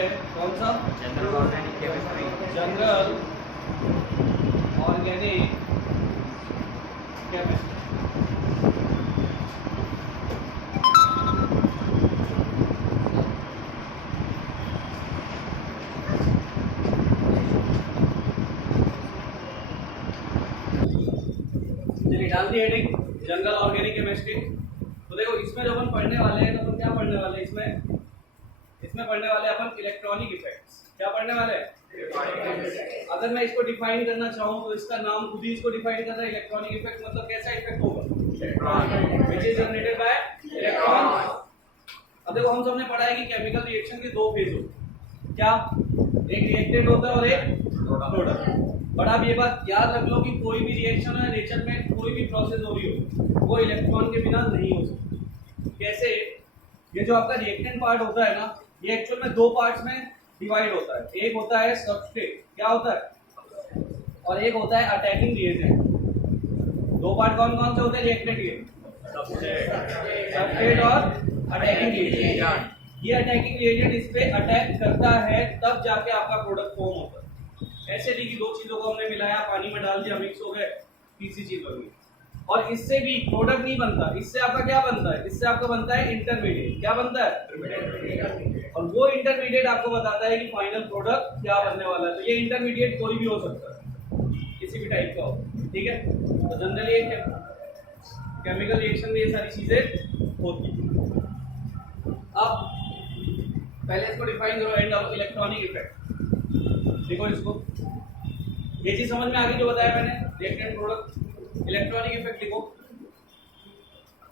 है कौन सा? General organic chemistry. General organic chemistry. चलिए डाल दी हेडिंग जनरल ऑर्गेनिक केमिस्ट्री। तो देखो इसमें जो अपन पढ़ने वाले हैं तो अपन क्या पढ़ने वाले हैं इसमें पढ़ने वाले हैं अपन इलेक्ट्रॉनिक इफेक्ट्स। क्या पढ़ने वाले हैं? अगर मैं इसको डिफाइन करना चाहूँ तो इसका नाम खुद ही इसको डिफाइन कर रहा है। इलेक्ट्रॉनिक इफेक्ट मतलब कैसा इफेक्ट होगा? Which is generated by electron. अब देखो हम सबने पढ़ा है कि केमिकल रिएक्शन के दो फेज होते हैं। क्या? एक रिएक्टेंट होता है और एक प्रोडक्ट। बट आप ये बात याद रख लो कि कोई भी रिएक्शन है नेचर में, कोई भी प्रोसेस हो रही हो वो इलेक्ट्रॉन के बिना नहीं हो सकती। कैसे? ये जो आपका रिएक्टेंट पार्ट होता है ना, ये एक्चुअल में दो पार्ट्स में डिवाइड होता है। एक होता है सबस्ट्रेट, क्या होता है, और एक होता है अटैकिंग रिएजेंट। दो पार्ट कौन कौन से होते हैं रिएक्टेंट के? सबस्ट्रेट और अटैकिंग रिएजेंट। ये अटैकिंग रिएजेंट इस पे अटैक करता है तब जाके आपका प्रोडक्ट फॉर्म होता है। ऐसे नहीं कि दो चीजों को हमने मिलाया, पानी में डाल दिया, मिक्स हो गए, तीसरी चीज बन गई। और इससे भी प्रोडक्ट नहीं बनता। इससे आपका क्या बनता है? इससे आपका बनता है इंटरमीडिएट। क्या बनता है? और वो इंटरमीडिएट आपको बताता है कि फाइनल प्रोडक्ट क्या बनने वाला है। तो ये इंटरमीडिएट कोई भी हो सकता है, किसी भी टाइप का हो। ठीक है, तो जनरली एक केमिकल रिएक्शन में ये सारी चीजें होती हैं। अब पहले इसको डिफाइन करो, एंड ऑफ इलेक्ट्रॉनिक इफेक्ट। देखो इसको, ये चीज समझ में आ गई जो बताया मैंने, रिएक्टेंट प्रोडक्ट। इलेक्ट्रॉनिक इफेक्ट लिखो।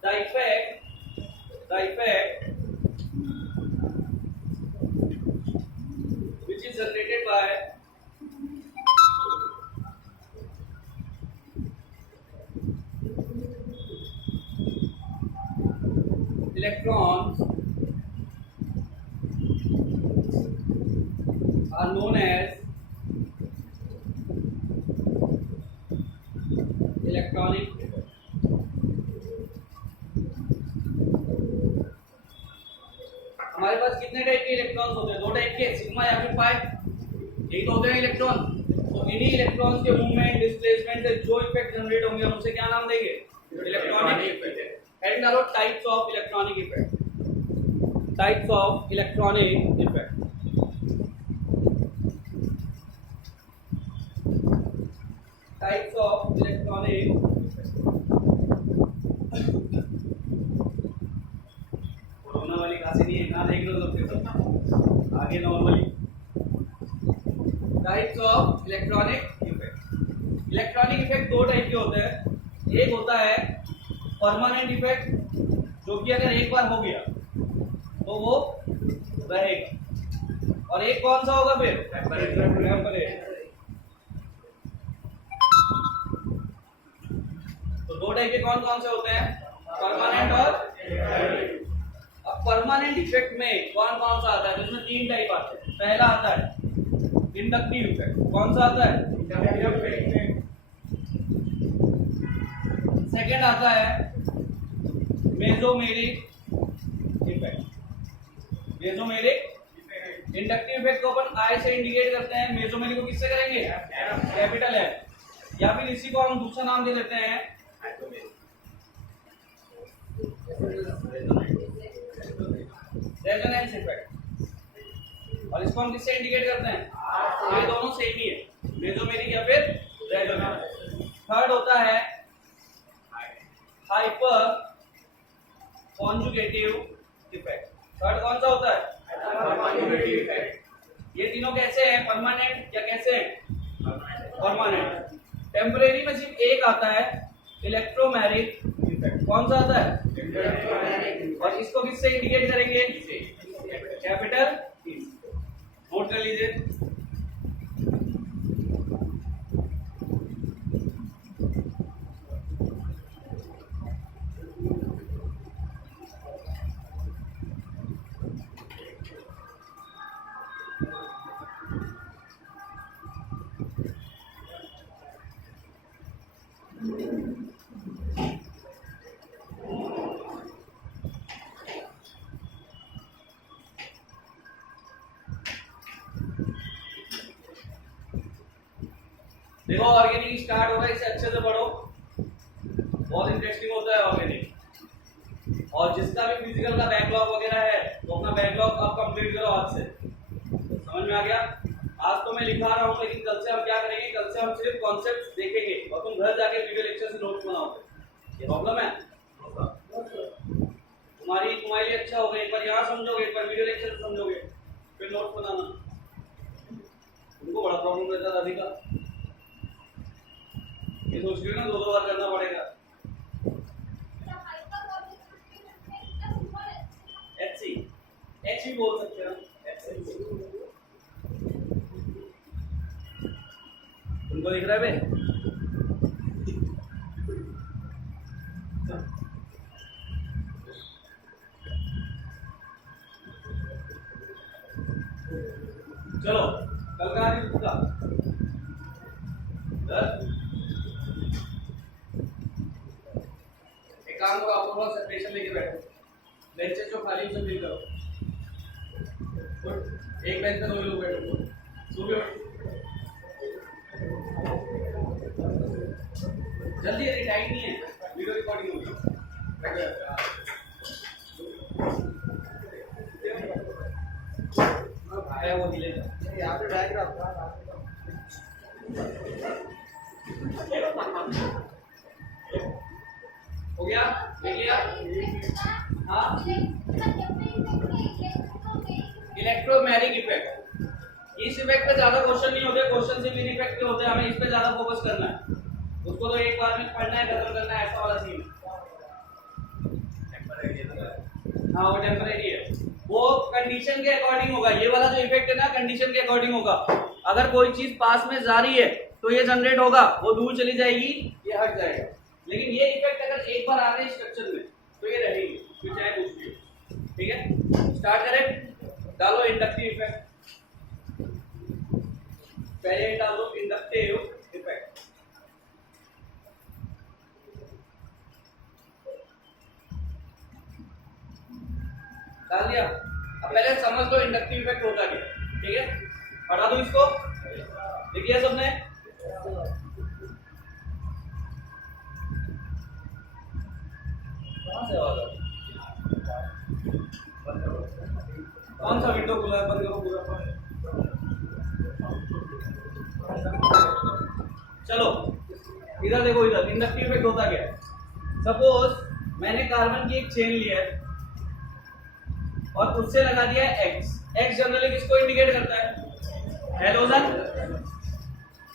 The effect which is generated by electrons are known as electronic. हमारे पास कितने टाइप के इलेक्ट्रॉन्स होते हैं? दो टाइप के, सिग्मा या फिर पाई। यही तो होते हैं इलेक्ट्रॉन। तो इन्हीं इलेक्ट्रॉन्स के मूवमेंट, डिस्प्लेसमेंट से जो इफेक्ट जनरेट होंगे हम उसे क्या नाम देंगे? Electronic effect. हेडिंग डालो types of electronic effect. Types of electronic effect. Types of electronic. Corona वाली खांसी नहीं है ना, देख लो तो फिर आगे normally. Types of electronic effect. Electronic effect दो टाइप के होते हैं। एक होता है परमानेंट इफेक्ट, जो कि अगर एक बार हो गया तो वो रहेगा। और एक कौन सा होगा फिर? टेम्परेरी। तो दो टाइप के कौन कौन से होते हैं? परमानेंट और। अब परमानेंट इफेक्ट में कौन कौन सा आता है? इसमें तीन टाइप आते हैं। पहला आता है इंडक्टिव इफेक्ट। कौन सा आता है? सेकंड आता है mesomeric effect. Mesomeric inductive effect को अपन आई से इंडिकेट करते हैं, मेसोमेरिक को किससे करेंगे? कैपिटल है। या फिर इसी को हम दूसरा नाम दे देते हैं रेजोनेंस इफेक्ट। और इसको हम किससे इंडिकेट करते हैं? ये दोनों सेम ही है, मेसोमेरिक या फिर रेजोनेंस। थर्ड होता है हाइपर कॉन्जुगेटिव इफेक्ट। थर्ड कौन सा होता है? Conjugative effect. ये तीनों कैसे हैं? परमानेंट या कैसे हैं? परमानेंट। टेम्परेरी में सिर्फ एक आता है इलेक्ट्रोमैरिक इफेक्ट। कौन सा आता है? और इसको किससे इंडिकेट करेंगे? कैपिटल। नोट कर लीजिए। देखो ऑर्गेनिक स्टार्ट होगा, इसे अच्छे से पढ़ो, बहुत इंटरेस्टिंग होता है ऑर्गेनिक। और जिसका भी फिजिकल का बैकलॉग वगैरह है तो अपना बैकलॉग आप कंप्लीट करो आज से। समझ में आ गया? आज तो मैं लिखा रहा हूँ, लेकिन कल से हम क्या करेंगे, कल से हम सिर्फ कॉन्सेप्ट देखेंगे और तुम घर जाके वीडियो लेक्चर से नोट्स बनाओगे। ये प्रॉब्लम है तुम्हारे लिए अच्छा होगा, एक बार यहाँ समझोगे, एक बार वीडियो लेक्चर से समझोगे, फिर नोट्स बनाना। तुमको बड़ा प्रॉब्लम रहता है दादी का, ये सोच रही हो ना 2-2 बार करना पड़ेगा। एच भी बोल सकते हैं, तुमको दिख रहा है बे? चलो कल का आज का एक काम करो, आप थोड़ा सेपरेशन लेके बैठो, बेंचेस जो खाली उसे फिल करो, एक बेंच पे 2 लोग बैठो, जल्दी जल्दी, टाइम नहीं है, वीडियो रिकॉर्डिंग होगी। आया वो हिले यहाँ पे डायग्राम हो गया, देख लिया? हाँ, इलेक्ट्रोमैग्नेटिक इफेक्ट, इस इफेक्ट पे ज्यादा क्वेश्चन नहीं होते, क्वेश्चन सिर्फ इन इफेक्ट पे होते हैं, हमें इस पे ज्यादा फोकस करना है, उसको तो एक बार में पढ़ना है, खत्म करना है, ऐसा वाला सीन। हाँ वो टेम्परेरी है, वो कंडीशन के अकॉर्डिंग होगा, ये वाला जो इफेक्ट है ना कंडीशन के अकॉर्डिंग होगा। अगर कोई चीज पास में जा रही है तो ये जनरेट होगा, वो दूर चली जाएगी, ये हट जाएगा, लेकिन ये इफेक्ट अगर एक बार आ रहे स्ट्रक्चर में तो ये रहेगी, फिर चाहे कुछ भी। ठीक है, स्टार्ट करें, डालो इंडक्टिव इफेक्ट, पहले डालो इंडक्टिव इफेक्ट। डाल दिया? अब पहले समझ लो इंडक्टिव इफेक्ट होता क्या। ठीक है, हटा दो इसको, देखिए सबने, कहां से आवाज आ रही है? कौन सा विंडो खुला है, बंद करो पूरा। चलो इधर देखो, इधर इंडक्टिव इफेक्ट होता क्या है। सपोज मैंने कार्बन की एक चेन लिया है और उससे लगा दिया है एक्स। एक्स जनरली किसको इंडिकेट करता है? हैलोजन।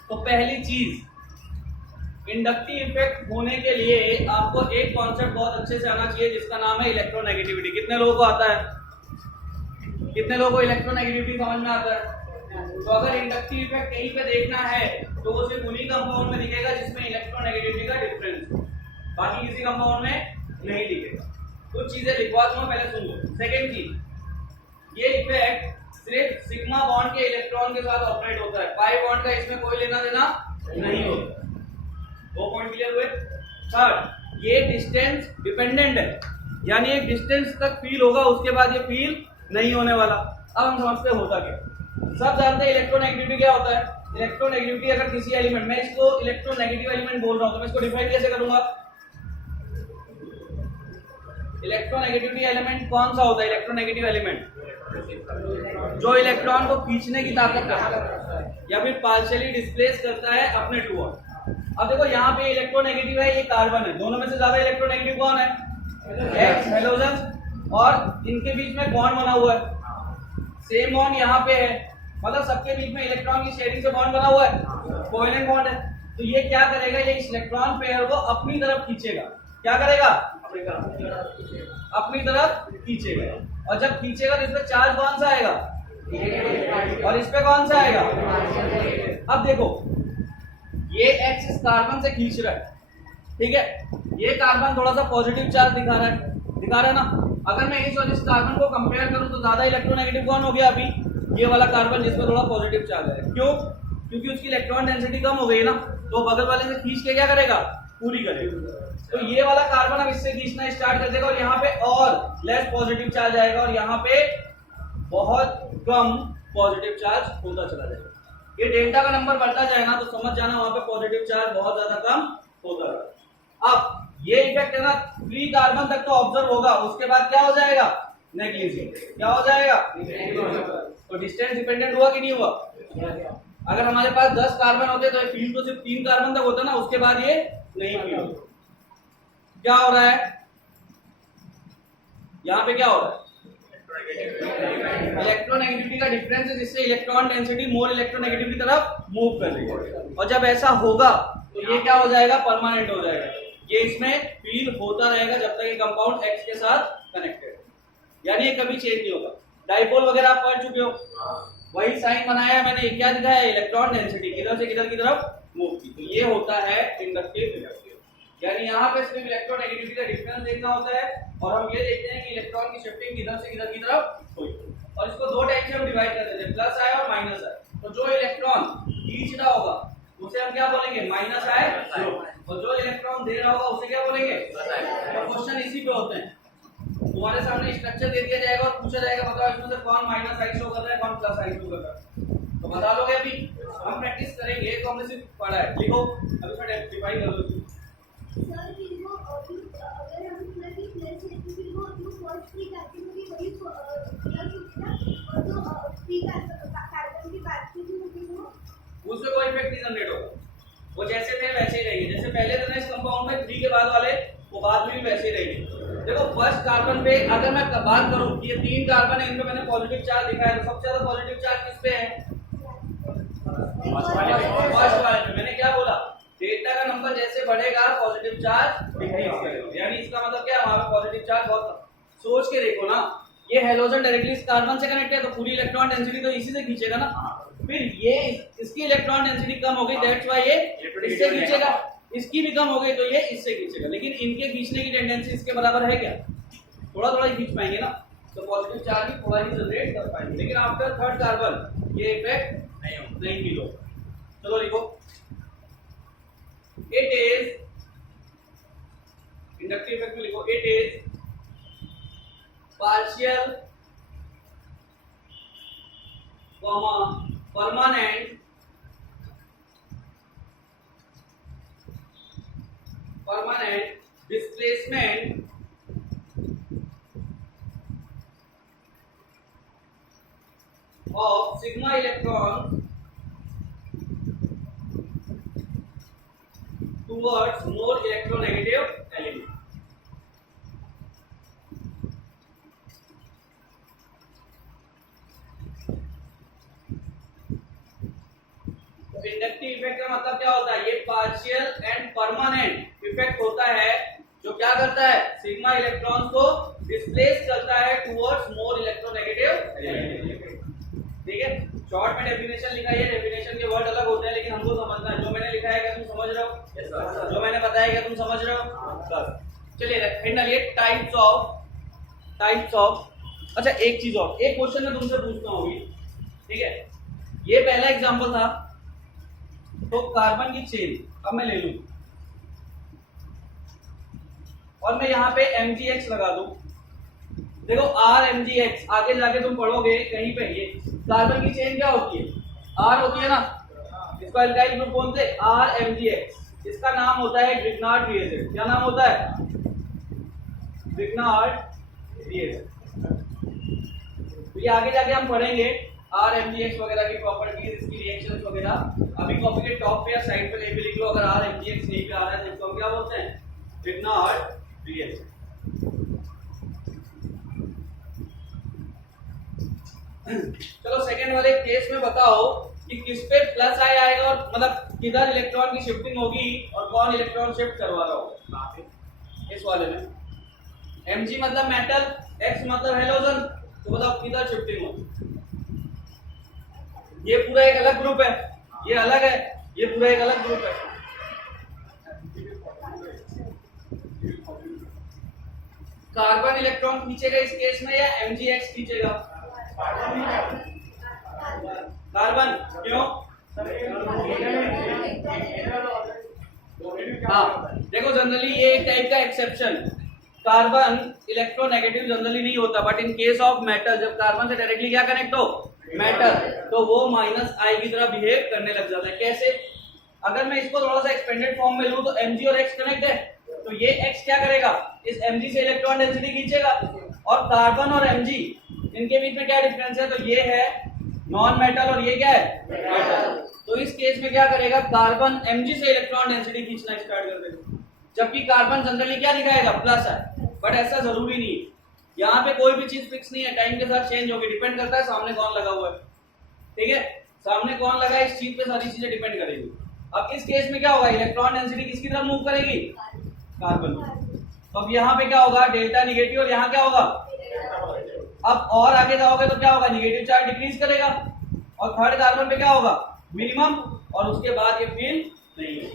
तो पहली चीज, इंडक्टिव इफेक्ट होने के लिए आपको एक कॉन्सेप्ट बहुत अच्छे से आना चाहिए जिसका नाम है इलेक्ट्रोनेगेटिविटी। कितने लोगों को आता है? कितने लोगों को इलेक्ट्रोनेगेटिविटी समझ में आता है? तो अगर इंडक्टिव इफेक्ट कहीं पे देखना है तो वो सिर्फ उन्हीं कंपाउंड में दिखेगा जिसमें इलेक्ट्रोनेगेटिविटी का डिफरेंस हो, बाकी किसी कंपाउंड में नहीं दिखेगा। कुछ चीजें लिखवा दूंगा, पहले सुन लो। सेकेंड चीज, ये इफेक्ट सिर्फ सिग्मा बॉन्ड के इलेक्ट्रॉन के साथ ऑपरेट होता है, पाई बॉन्ड का इसमें कोई लेना देना नहीं होता। 2 पॉइंट क्लियर हुए। थर्ड, ये डिस्टेंस डिपेंडेंट है, यानी एक डिस्टेंस तक फील होगा, उसके बाद ये फील नहीं होने वाला। अब हम समझते हैं होता क्या। सब जानते हैं इलेक्ट्रोनेगेटिविटी क्या होता है। इलेक्ट्रोनेगेटिविटी अगर किसी एलिमेंट, मैं इसको इलेक्ट्रोनेगेटिव एलिमेंट बोल रहा हूं तो मैं इसको डिफाइन कैसे करूंगा? इलेक्ट्रोनेगेटिविटी एलिमेंट कौन सा होता है? इलेक्ट्रोनेगेटिव एलिमेंट जो इलेक्ट्रॉन को खींचने की ताकत रखता है या फिर पार्शियली डिस्प्लेस करता है अपने टुवर्ड। अब देखो यहाँ पे इलेक्ट्रोनेगेटिव है, ये कार्बन है, दोनों में से ज्यादा इलेक्ट्रोनेगेटिव कौन है? X, halogen. और इनके बीच में बॉन्ड बना हुआ है, सेम बॉन्ड यहाँ पे है, मतलब सबके बीच में इलेक्ट्रॉन की शेयरिंग से बॉन्ड बना हुआ है, कोवेलेंट बॉन्ड है। तो ये क्या करेगा, ये इस इलेक्ट्रॉन पेयर को अपनी तरफ खींचेगा। क्या करेगा? अपनी तरफ खींचेगा। और जब खींचेगा तो इसमें चार्ज कौन सा आएगा? और इस पे कौन सा आएगा? अब देखो, ये एक्स इस कार्बन से खींच रहा है, ठीक है, ये कार्बन थोड़ा सा पॉजिटिव चार्ज दिखा रहा है ना। अगर मैं इस और इस कार्बन को कंपेयर करूं तो ज्यादा इलेक्ट्रोनेगेटिव कौन हो गया? अभी ये वाला कार्बन जिसमें थोड़ा पॉजिटिव चार्ज है। क्यों? क्योंकि उसकी इलेक्ट्रॉन डेंसिटी कम हो गई ना, तो बगल वाले से खींच के क्या करेगा? पूरी करेगा। तो ये वाला कार्बन अब इससे खींचना स्टार्ट कर देगा और यहाँ पे और लेस पॉजिटिव चार्ज आएगा और यहाँ पे बहुत कम पॉजिटिव चार्ज होता चला जाएगा। ये डेल्टा का नंबर बढ़ता जाए ना तो समझ जाना वहां पे पॉजिटिव चार्ज बहुत ज्यादा कम होता है। अब ये इफेक्ट है ना 3 कार्बन तक तो ऑब्जर्व होगा, उसके बाद क्या हो जाएगा? नेग्लिजिबल। क्या हो जाएगा? तो डिस्टेंस डिपेंडेंट हुआ कि नहीं हुआ? अगर हमारे पास 10 कार्बन होते तो फील्ड तो सिर्फ 3 कार्बन तक होता ना, उसके बाद ये नहीं फील होता। क्या हो रहा है यहाँ पे? क्या हो रहा है? इलेक्ट्रोनेगेटिविटी का डिफरेंस है, जिससे इलेक्ट्रॉन डेंसिटी मोर इलेक्ट्रोनेगेटिव की तरफ मूव कर रही है। और जब ऐसा होगा तो ये क्या हो जाएगा? परमानेंट हो जाएगा। ये इसमें फील होता रहेगा जब तक ये कंपाउंड X के साथ कनेक्टेड, यानी ये कभी चेंज नहीं होगा। डाइपोल वगैरह आप पढ़ चुके हो, वही साइन बनाया है मैंने। क्या दिखाया है? इलेक्ट्रॉन डेंसिटी किधर से किधर की तरफ मूव की। तो ये होता है इंडक्टिव रिएक्शन, यानी यहाँ पे सिर्फ इलेक्ट्रोनेगेटिविटी का डिफरेंस देखना होता है और हम ये देखते हैं कि इलेक्ट्रॉन की शिफ्टिंग किधर से किधर की तरफ हुई। और इसको दो टाइप से हम डिवाइड कर देते हैं, प्लस आई और माइनस आई। तो जो इलेक्ट्रॉन खींच रहा होगा उसे हम क्या बोलेंगे? माइनस आई। और जो इलेक्ट्रॉन दे रहा होगा उसे क्या बोलेंगे? तो क्वेश्चन इसी पे होते हैं। तुम्हारे सामने स्ट्रक्चर दे दिया जाएगा और पूछा जाएगा बताओ इसमें से कौन माइनस आई शो कर रहा है, कौन प्लस आई शो कर रहा है। तो बता लोगे? अभी हम प्रैक्टिस करेंगे, तो हमने सिर्फ पढ़ा है। लिखो अभी मैं डिफाइन कर दो। सर फिर वो अगर हम प्लस ही प्लस है तो फिर वो जो फर्स्ट फ्री कार्बन होगी वही प्लस होगी ना, और जो फ्री कार्बन की बात की थी वो उससे कोई इफेक्ट नहीं जनरेट होगा, वो जैसे थे वैसे ही रहेंगे। जैसे पहले थे ना इस कंपाउंड में 3 के बाद वाले, वो बाद में भी वैसे ही रहेंगे। देखो फर्स्ट कार्बन पे अगर मैं बात करूं कि ये 3 कार्बन है, इनमें मैंने पॉजिटिव चार्ज दिखाया, तो सबसे ज्यादा पॉजिटिव चार्ज किस पे है? फर्स्ट वाले पे। मैंने क्या बोला? डेल्टा का नंबर जैसे बढ़ेगा पॉजिटिव चार्ज डिक्रीज करेगा, यानी इसका मतलब क्या है? वहां पे पॉजिटिव चार्ज बहुत। सोच के देखो ना, ये हेलोजन डायरेक्टली इस कार्बन से कनेक्ट है तो पूरी इलेक्ट्रॉन डेंसिटी तो इसी से खींचेगा ना। फिर ये इसकी इलेक्ट्रॉन डेंसिटी कम हो गई, दैट्स व्हाई ये इससे खींचेगा। इसकी भी कम हो गई तो ये इससे खींचेगा। लेकिन इनके खींचने की टेंडेंसी इसके बराबर है क्या? थोड़ा थोड़ा ही खींच पाएंगे ना, तो पॉजिटिव चार्ज भी थोड़ा ही जनरेट कर पाएंगे। लेकिन आफ्टर थर्ड कार्बन ये इफेक्ट नहीं फील होगा। चलो लिखो, it is इंडक्टिव इफेक्ट में लिखो, it is partial permanent displacement of sigma electron towards more electronegative element. तो इंडक्टिव इफेक्ट का मतलब क्या होता है? ये पार्शियल एंड परमानेंट इफेक्ट होता है जो क्या करता है? सिग्मा इलेक्ट्रॉन्स को डिस्प्लेस करता है टुवर्ड्स मोर इलेक्ट्रोनेगेटिव एलिमेंट। ठीक है, शॉर्ट में डेफिनेशन लिखा है। डेफिनेशन के वर्ड अलग होते हैं लेकिन हमको समझना है। जो मैंने लिखा है क्या तुम समझ रहे हो? yes, sir. जो मैंने बताया क्या तुम समझ रहे हो? बस चलिए फाइनल ये टाइप्स ऑफ। अच्छा एक चीज और, एक क्वेश्चन मैं तुमसे पूछता हूँ, ठीक है? ये पहला एग्जांपल था, तो कार्बन की चेन अब मैं ले लूं और मैं यहाँ पे MgX लगा दूं। देखो RMgX आगे जाके तुम पढ़ोगे कहीं पे, ये कार्बन की चेन क्या होती है? R होती है ना, इसको एल्काइल ग्रुप बोलते हैं RMgX। इसका नाम होता है ग्रिग्नार्ड रिएजेंट। क्या नाम होता है? Grignard reagent. तो ये आगे जाके हम पढ़ेंगे RMgX वगैरह की प्रॉपर्टीज, इसकी रिएक्शंस वगैरह। अभी कॉपी के टॉप पे या साइड पे लेबल लिख लो, अगर RMgX नहीं पे आ रहा है तो इसको हम क्या बोलते हैं? Grignard reagent. चलो सेकंड वाले केस में बताओ कि किस पे प्लस आई आएगा और मतलब किधर इलेक्ट्रॉन की शिफ्टिंग होगी और कौन इलेक्ट्रॉन शिफ्ट करवा रहा होगा। इस वाले में Mg मतलब मेटल, X मतलब हेलोजन, तो बताओ किधर शिफ्टिंग होगी? ये पूरा एक अलग ग्रुप है, ये अलग है, ये पूरा एक अलग ग्रुप है। कार्बन इलेक्ट्रॉन खींचेगा इस केस में या MgX खींचेगा? कार्बन क्यों? हाँ देखो, जनरली ये एक टाइप का एक्सेप्शन, कार्बन इलेक्ट्रोनेगेटिव जनरली नहीं होता, but in case of metal जब कार्बन से डायरेक्टली क्या कनेक्ट हो? मेटल, तो वो माइनस आई की तरह बिहेव करने लग जाता है। कैसे? अगर मैं इसको थोड़ा सा एक्सपेंडेड फॉर्म में लूं तो Mg और X कनेक्ट है, तो ये X क्या करेगा, इस Mg से इलेक्ट्रॉन डेंसिटी खींचेगा, और कार्बन और Mg इनके बीच में क्या डिफरेंस है, तो ये है नॉन मेटल और ये क्या है मेटल। तो इस केस में क्या करेगा, कार्बन Mg से इलेक्ट्रॉन डेंसिटी खींचना स्टार्ट कर देगा, जबकि कार्बन जनरली क्या दिखाएगा, प्लस है। बट ऐसा जरूरी नहीं है, यहाँ पे कोई भी चीज फिक्स नहीं है, टाइम के साथ चेंज होगी, डिपेंड करता है सामने कौन लगा हुआ है। ठीक है, सामने कौन लगा है इस चीज पे सारी चीजें डिपेंड करेगी। अब इस केस में क्या होगा, इलेक्ट्रॉन डेंसिटी किसकी तरफ मूव करेगी, कार्बन। तो अब यहाँ पे क्या होगा, डेल्टा निगेटिव, और यहाँ क्या होगा, अब और आगे जाओगे तो क्या होगा, निगेटिव चार्ज डिक्रीज करेगा, और थर्ड कार्बन पे क्या होगा, मिनिमम, और उसके बाद ये फील नहीं है।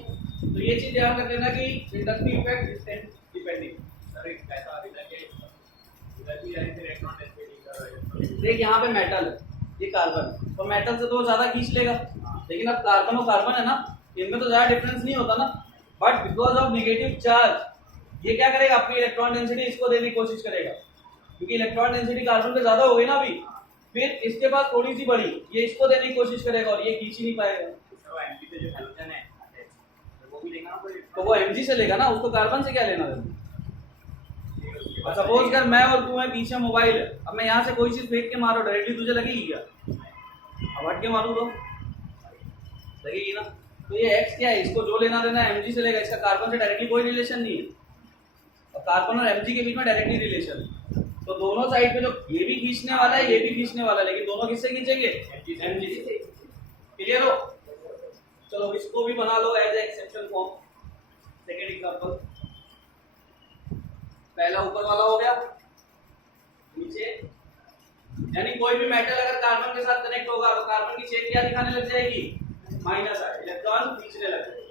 तो ये चीज ध्यान रख लेना कि इंडक्टिव इफेक्ट डिस्टेंस डिपेंडिंग। देख यहाँ पे मेटल है, ये कार्बन, तो मेटल से तो ज्यादा खींच लेगा, लेकिन अब कार्बन और कार्बन है ना, इनमें तो ज्यादा डिफरेंस नहीं होता ना, but because of negative charge ये क्या करेगा, अपनी इलेक्ट्रॉन डेंसिटी इसको देने की कोशिश करेगा, क्योंकि इलेक्ट्रॉन डेंसिटी कार्बन पे ज्यादा हो गई ना अभी, फिर इसके पास थोड़ी सी बड़ी, ये इसको देने की कोशिश करेगा और ये खींच ही नहीं पाएगा, तो वो Mg से लेगा ना, उसको कार्बन से क्या लेना देना। और सपोज कर मैं और तू है, पीछे मोबाइल है, अब मैं यहाँ से कोई चीज फेंक के मारो, डायरेक्टली तुझे लगेगी क्या, अब हट के मारू तो लगेगी ना। तो ये X क्या है, इसको जो लेना देना है Mg से लेगा, इसका कार्बन से डायरेक्टली कोई रिलेशन नहीं है, और कार्बन और Mg के बीच में डायरेक्टली रिलेशन है। तो दोनों साइड पे जो ये भी खींचने वाला है, ये भी खींचने वाला है, लेकिन दोनों किससे खींचेंगे, Mg से। क्लियर हो? चलो इसको भी बना लो as a exception form. Second example, पहला ऊपर वाला हो गया, नीचे यानी कोई भी मेटल अगर कार्बन के साथ कनेक्ट होगा तो कार्बन की शेप क्या दिखाने लग जाएगी, माइनस आई, इलेक्ट्रॉन खींचने लग जाएगा।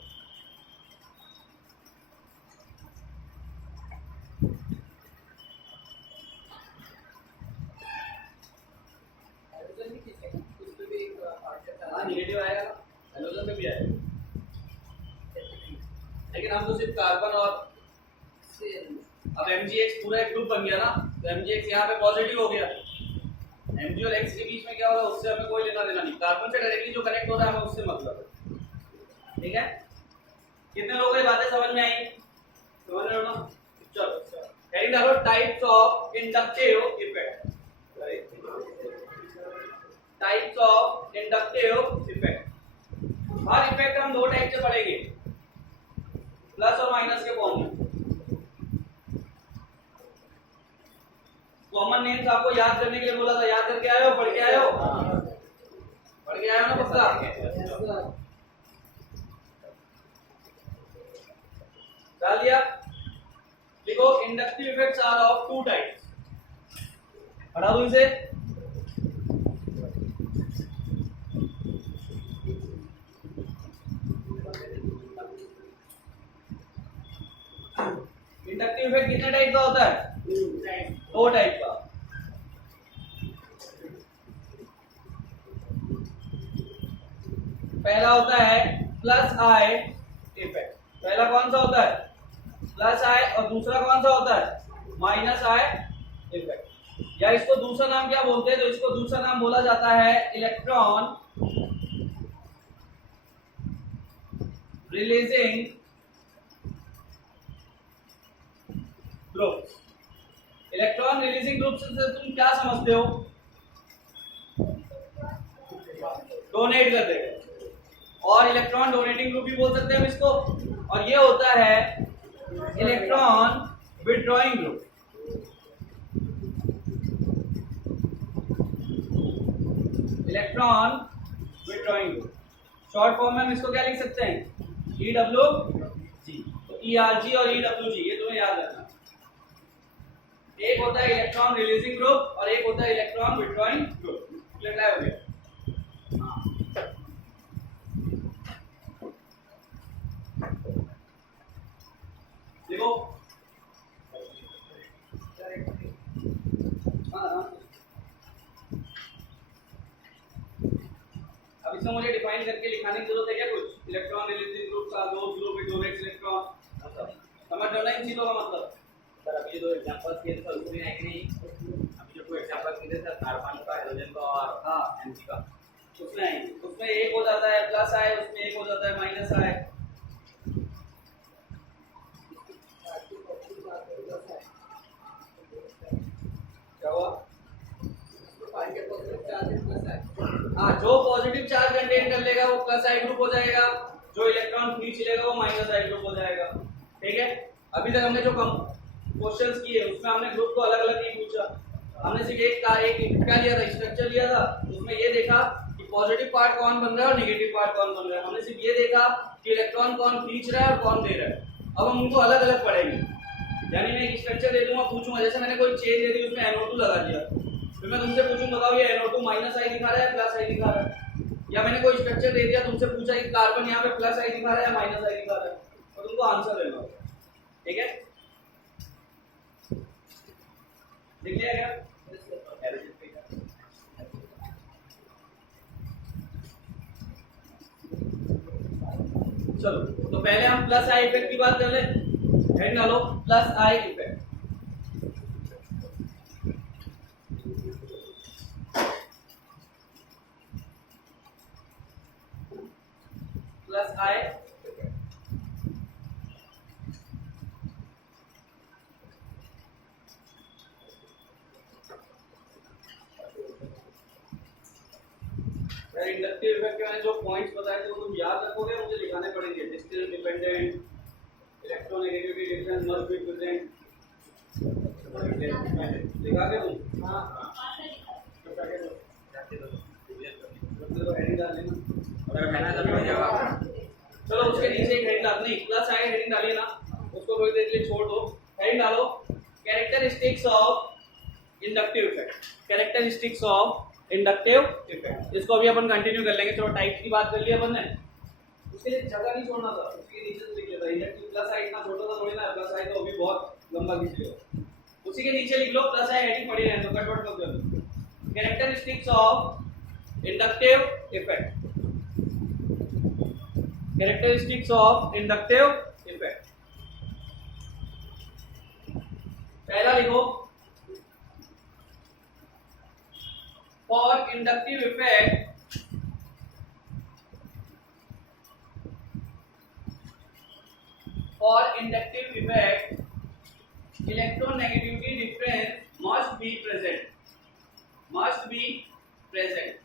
नेगेटिव आएगा, हेलोजन में भी आएगा, लेकिन हम तो सिर्फ कार्बन और अब MgX पूरा एक ग्रुप बन गया ना, तो MgX यहाँ पे पॉजिटिव हो गया, Mg और X के बीच में क्या होगा, उससे हमें कोई लेना देना नहीं, कार्बन से डायरेक्टली जो कनेक्ट हो रहा है हमें उससे मतलब है। ठीक है, कितने लोगों को ये बातें समझ में आई, समझ रहे हो ना। चलो हेडिंग डालो, types of inductive effect, types of inductive effect. Her effect हम दो टाइप से पढ़ेंगे, प्लस और माइनस के फॉर्म में। कॉमन नेम्स आपको याद करने के लिए बोला था, याद करके आए हो, पढ़ के आए हो, पढ़ के आए हो ना पक्का, डाल दिया। देखो inductive effects are of two types, पढ़ा दो इसे। इंडक्टिव इफेक्ट कितने टाइप का होता है, दो टाइप का। पहला होता है प्लस आई इफेक्ट, पहला कौन सा होता है, प्लस आई, और दूसरा कौन सा होता है, माइनस आई इफेक्ट, या इसको दूसरा नाम क्या बोलते हैं, तो इसको दूसरा नाम बोला जाता है electron releasing group. Electron releasing group से तुम क्या समझते हो, डोनेट कर देगा, और इलेक्ट्रॉन डोनेटिंग ग्रुप भी बोल सकते हैं हम इसको, और ये होता है electron withdrawing group. Electron withdrawing group short form में हम इसको क्या लिख सकते हैं, EWG। तो ERG और EWG ये तुम्हें याद रखना, एक होता है इलेक्ट्रॉन रिलीजिंग ग्रुप और एक होता है इलेक्ट्रॉन विथड्रॉइंग ग्रुप। क्लियर हो गया। देखो अब इसमें मुझे डिफाइन करके लिखाने की जरूरत है क्या कुछ, इलेक्ट्रॉन रिलीजिंग ग्रुप का दो ग्रुप डोनेट्स इलेक्ट्रॉन, समझ रहे हो ना इन चीजों का मतलब। सर अभी जो एग्जांपल्स के तो स्क्रीन है कि नहीं, अभी जो टू एग्जांपल किए सर, कार्बन का, हाइड्रोजन का और हाँ एनसी का। उसमें आएंगे, उसमें एक हो जाता है प्लस आए, उसमें एक हो जाता है माइनस आए। क्या हुआ? हाँ, जो पॉजिटिव चार्ज कंटेन कर लेगा वो प्लस आई ग्रुप हो जाएगा, जो इलेक्ट्रॉन खींच लेगा वो माइनस आई ग्रुप हो जाएगा। ठीक है, अभी तक हमने जो क्वेश्चंस किए उसमें हमने ग्रुप को अलग अलग नहीं पूछा, हमने सिर्फ एक क्या लिया था, स्ट्रक्चर लिया था। उसमें ये देखा कि पॉजिटिव पार्ट कौन बन रहा है और नेगेटिव पार्ट कौन बन रहा है। हमने सिर्फ ये देखा कि इलेक्ट्रॉन कौन खींच रहा है और कौन दे रहा है। अब हम उनको अलग अलग पढ़ेंगे, यानी मैं एक स्ट्रक्चर दे दूंगा, पूछूंगा, जैसे मैंने कोई चेन दे दी उसमें NO2 लगा दिया, फिर मैं तुमसे पूछूं बताओ ये NO2 माइनस आई दिखा रहा है प्लस आई दिखा रहा है। या मैंने कोई स्ट्रक्चर दे दिया, तुमसे पूछा कि कार्बन यहाँ पे प्लस आई दिखा रहा है या माइनस आई दिखा रहा है, तो तुमको आंसर देना होगा। ठीक है, लिख लिया क्या? चलो, तो पहले हम प्लस आई इफेक्ट की बात कर ले। हेड डालो plus I effect. Plus I inductive effect के मैंने जो पॉइंट्स बताए थे वो तुम याद रखोगे, मुझे लिखाने पड़ेंगे। Distance dependent, electronegativity difference must be present. लिखा के तुम? हां तो हेडिंग डाल लेना और मैंने जब हो जाएगा। चलो उसके नीचे एक हेडिंग डाल, नहीं प्लस आई हेडिंग डालिए ना, उसको थोड़ी देर के लिए छोड़ दो। हेडिंग डालो characteristics of inductive effect. Characteristics of inductive effect, इसको अभी अपन कंटिन्यू कर लेंगे। चलो टाइप की बात कर ली अपन ने, उसके लिए जगह नहीं छोड़ना था, उसके नीचे से लिख लेता। इंडक्टिव प्लस आई इतना छोटा सा थोड़ी ना, प्लस आई तो अभी बहुत लंबा खींच लिया, उसी के नीचे लिख लो प्लस आई हेडिंग पड़ी रहने दो, कट वट कर दो। Characteristics of inductive effect, characteristics of inductive effect. पहला लिखो for inductive effect electronegativity difference must be present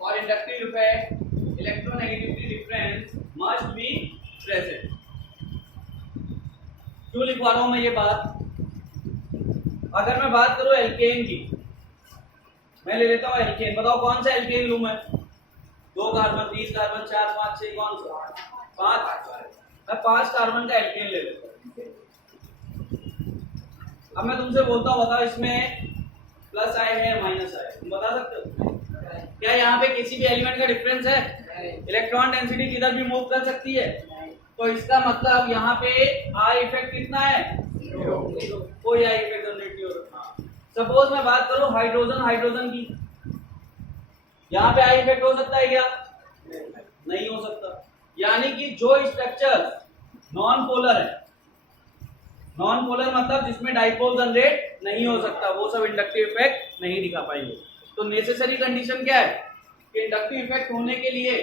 for inductive effect electronegativity difference must be present। क्यों लिखवा रहा हूं मैं ये बात? अगर मैं बात करूं एल्केन की, मैं ले लेता हूं एल्केन, बताओ कौन सा एल्केन लूं मैं? 2 कार्बन, 3 कार्बन, 4, 5, 6, कौन सा? 5। मैं 5 कार्बन का एल्केन ले लेता हूं। अब मैं तुमसे बोलता हूं बताओ इसमें प्लस आई है या माइनस आई? तुम बता सकते हो क्या? यहाँ पे किसी भी एलिमेंट का डिफरेंस है? इलेक्ट्रॉन डेंसिटी किधर भी मूव कर सकती है, तो इसका मतलब यहाँ पे आई इफेक्ट कितना है? कोई आई इफेक्ट जनरेट नहीं हो रहा। सपोज मैं बात करूं हाइड्रोजन की, यहाँ पे आई इफेक्ट हो सकता है क्या? नहीं हो सकता। यानी कि जो स्ट्रक्चर नॉन पोलर है, नॉन पोलर मतलब जिसमें डाइपोल जनरेट नहीं हो सकता, वो सब इंडक्टिव इफेक्ट नहीं दिखा पाएंगे। तो नेसेसरी कंडीशन क्या है कि इंडक्टिव इफेक्ट होने के लिए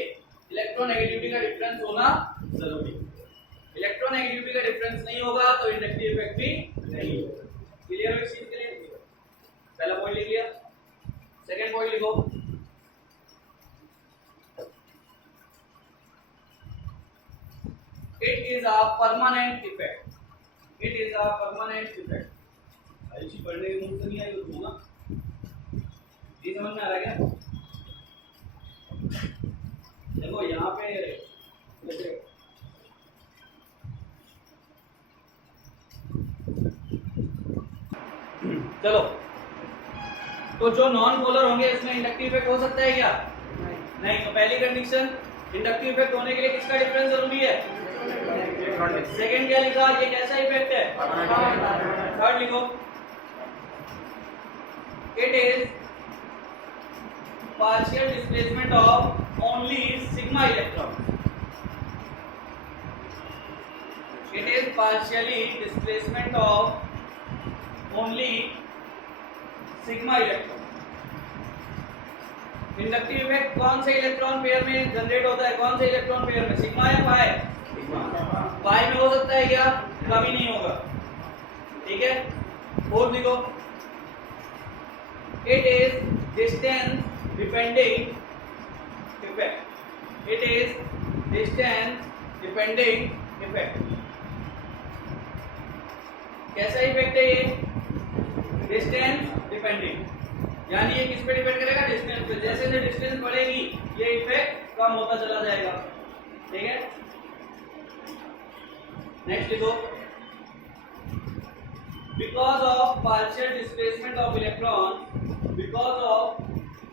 इलेक्ट्रोनेगेटिविटी का डिफरेंस होना जरूरी है। इलेक्ट्रोनेगेटिविटी का डिफरेंस नहीं होगा तो इंडक्टिव इफेक्ट भी नहीं होगा। क्लियर है इस चीज के लिए? पहला पॉइंट लिख लिया, सेकंड पॉइंट लिखो it is a permanent effect, it is a permanent effect। ऐसी पढ़ने की मूड नहीं आई तो ना, ये समझ में आ रहा है क्या? देखो यहाँ पे जैसे चलो, तो जो नॉन पोलर होंगे इसमें इंडक्टिव इफेक्ट हो सकता है क्या? नहीं। तो पहली कंडीशन इंडक्टिव इफेक्ट होने के लिए किसका डिफरेंस जरूरी है? सेकंड क्या लिखा? ये कैसा इफेक्ट है? थर्ड लिखो it is partial displacement of only sigma electron. It is partially displacement of only sigma electron. Inductive effect कौन से इलेक्ट्रॉन पेयर में जनरेट होता है, कौन से इलेक्ट्रॉन पेयर में, सिग्मा या पाई? पाई में हो सकता है क्या? कभी नहीं होगा, ठीक है। और देखो, it is distance depending effect, it is distance depending effect. कैसा इफेक्ट है ये? डिस्टेंस डिपेंडिंग, यानी ये किस पे डिपेंड करेगा? डिस्टेंस पे। जैसे जैसे डिस्टेंस बढ़ेगी ये इफेक्ट कम होता चला जाएगा, ठीक है। नेक्स्ट लिखो, because of partial displacement of electron, because of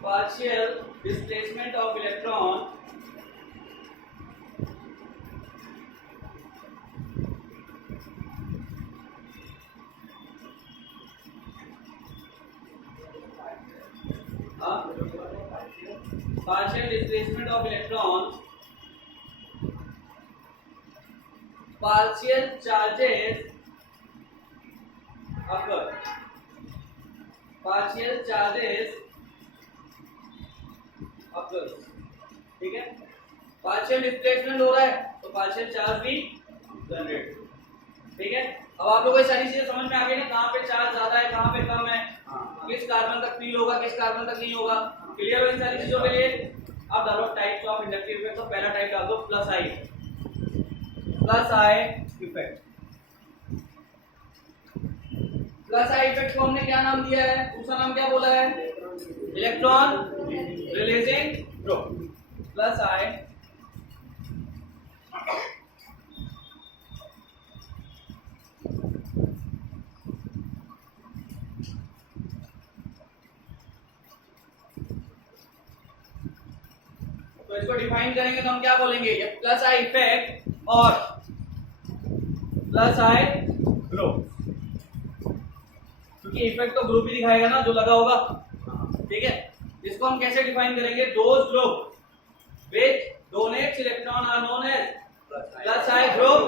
partial displacement of electron partial displacement of electrons, partial charges occur, partial charges occurs, ठीक है। पार्शियल डिस्प्लेसमेंट हो रहा है तो पार्शियल चार्ज भी जनरेट, ठीक है। अब आप लोगों को सारी चीजें समझ में आ गई ना, कहाँ पे चार्ज ज्यादा है कहाँ पे कम है, किस कार्बन तक फील होगा किस कार्बन तक नहीं होगा, क्लियर हो इन सारी चीजों के लिए। अब डालो टाइप्स ऑफ इंडक्टिव इफेक्ट, तो पहला टाइप डाल दो plus I effect. Plus I effect को हमने क्या नाम दिया है, दूसरा नाम क्या बोला है? Electron releasing group. प्लस आई तो इसको डिफाइन करेंगे तो हम क्या बोलेंगे, ये प्लस आई इफेक्ट और प्लस आई ग्रुप, क्योंकि इफेक्ट तो ग्रुप ही दिखाएगा ना जो लगा होगा, ठीक है। इसको हम कैसे डिफाइन करेंगे, those group which donates electron are known as plus I group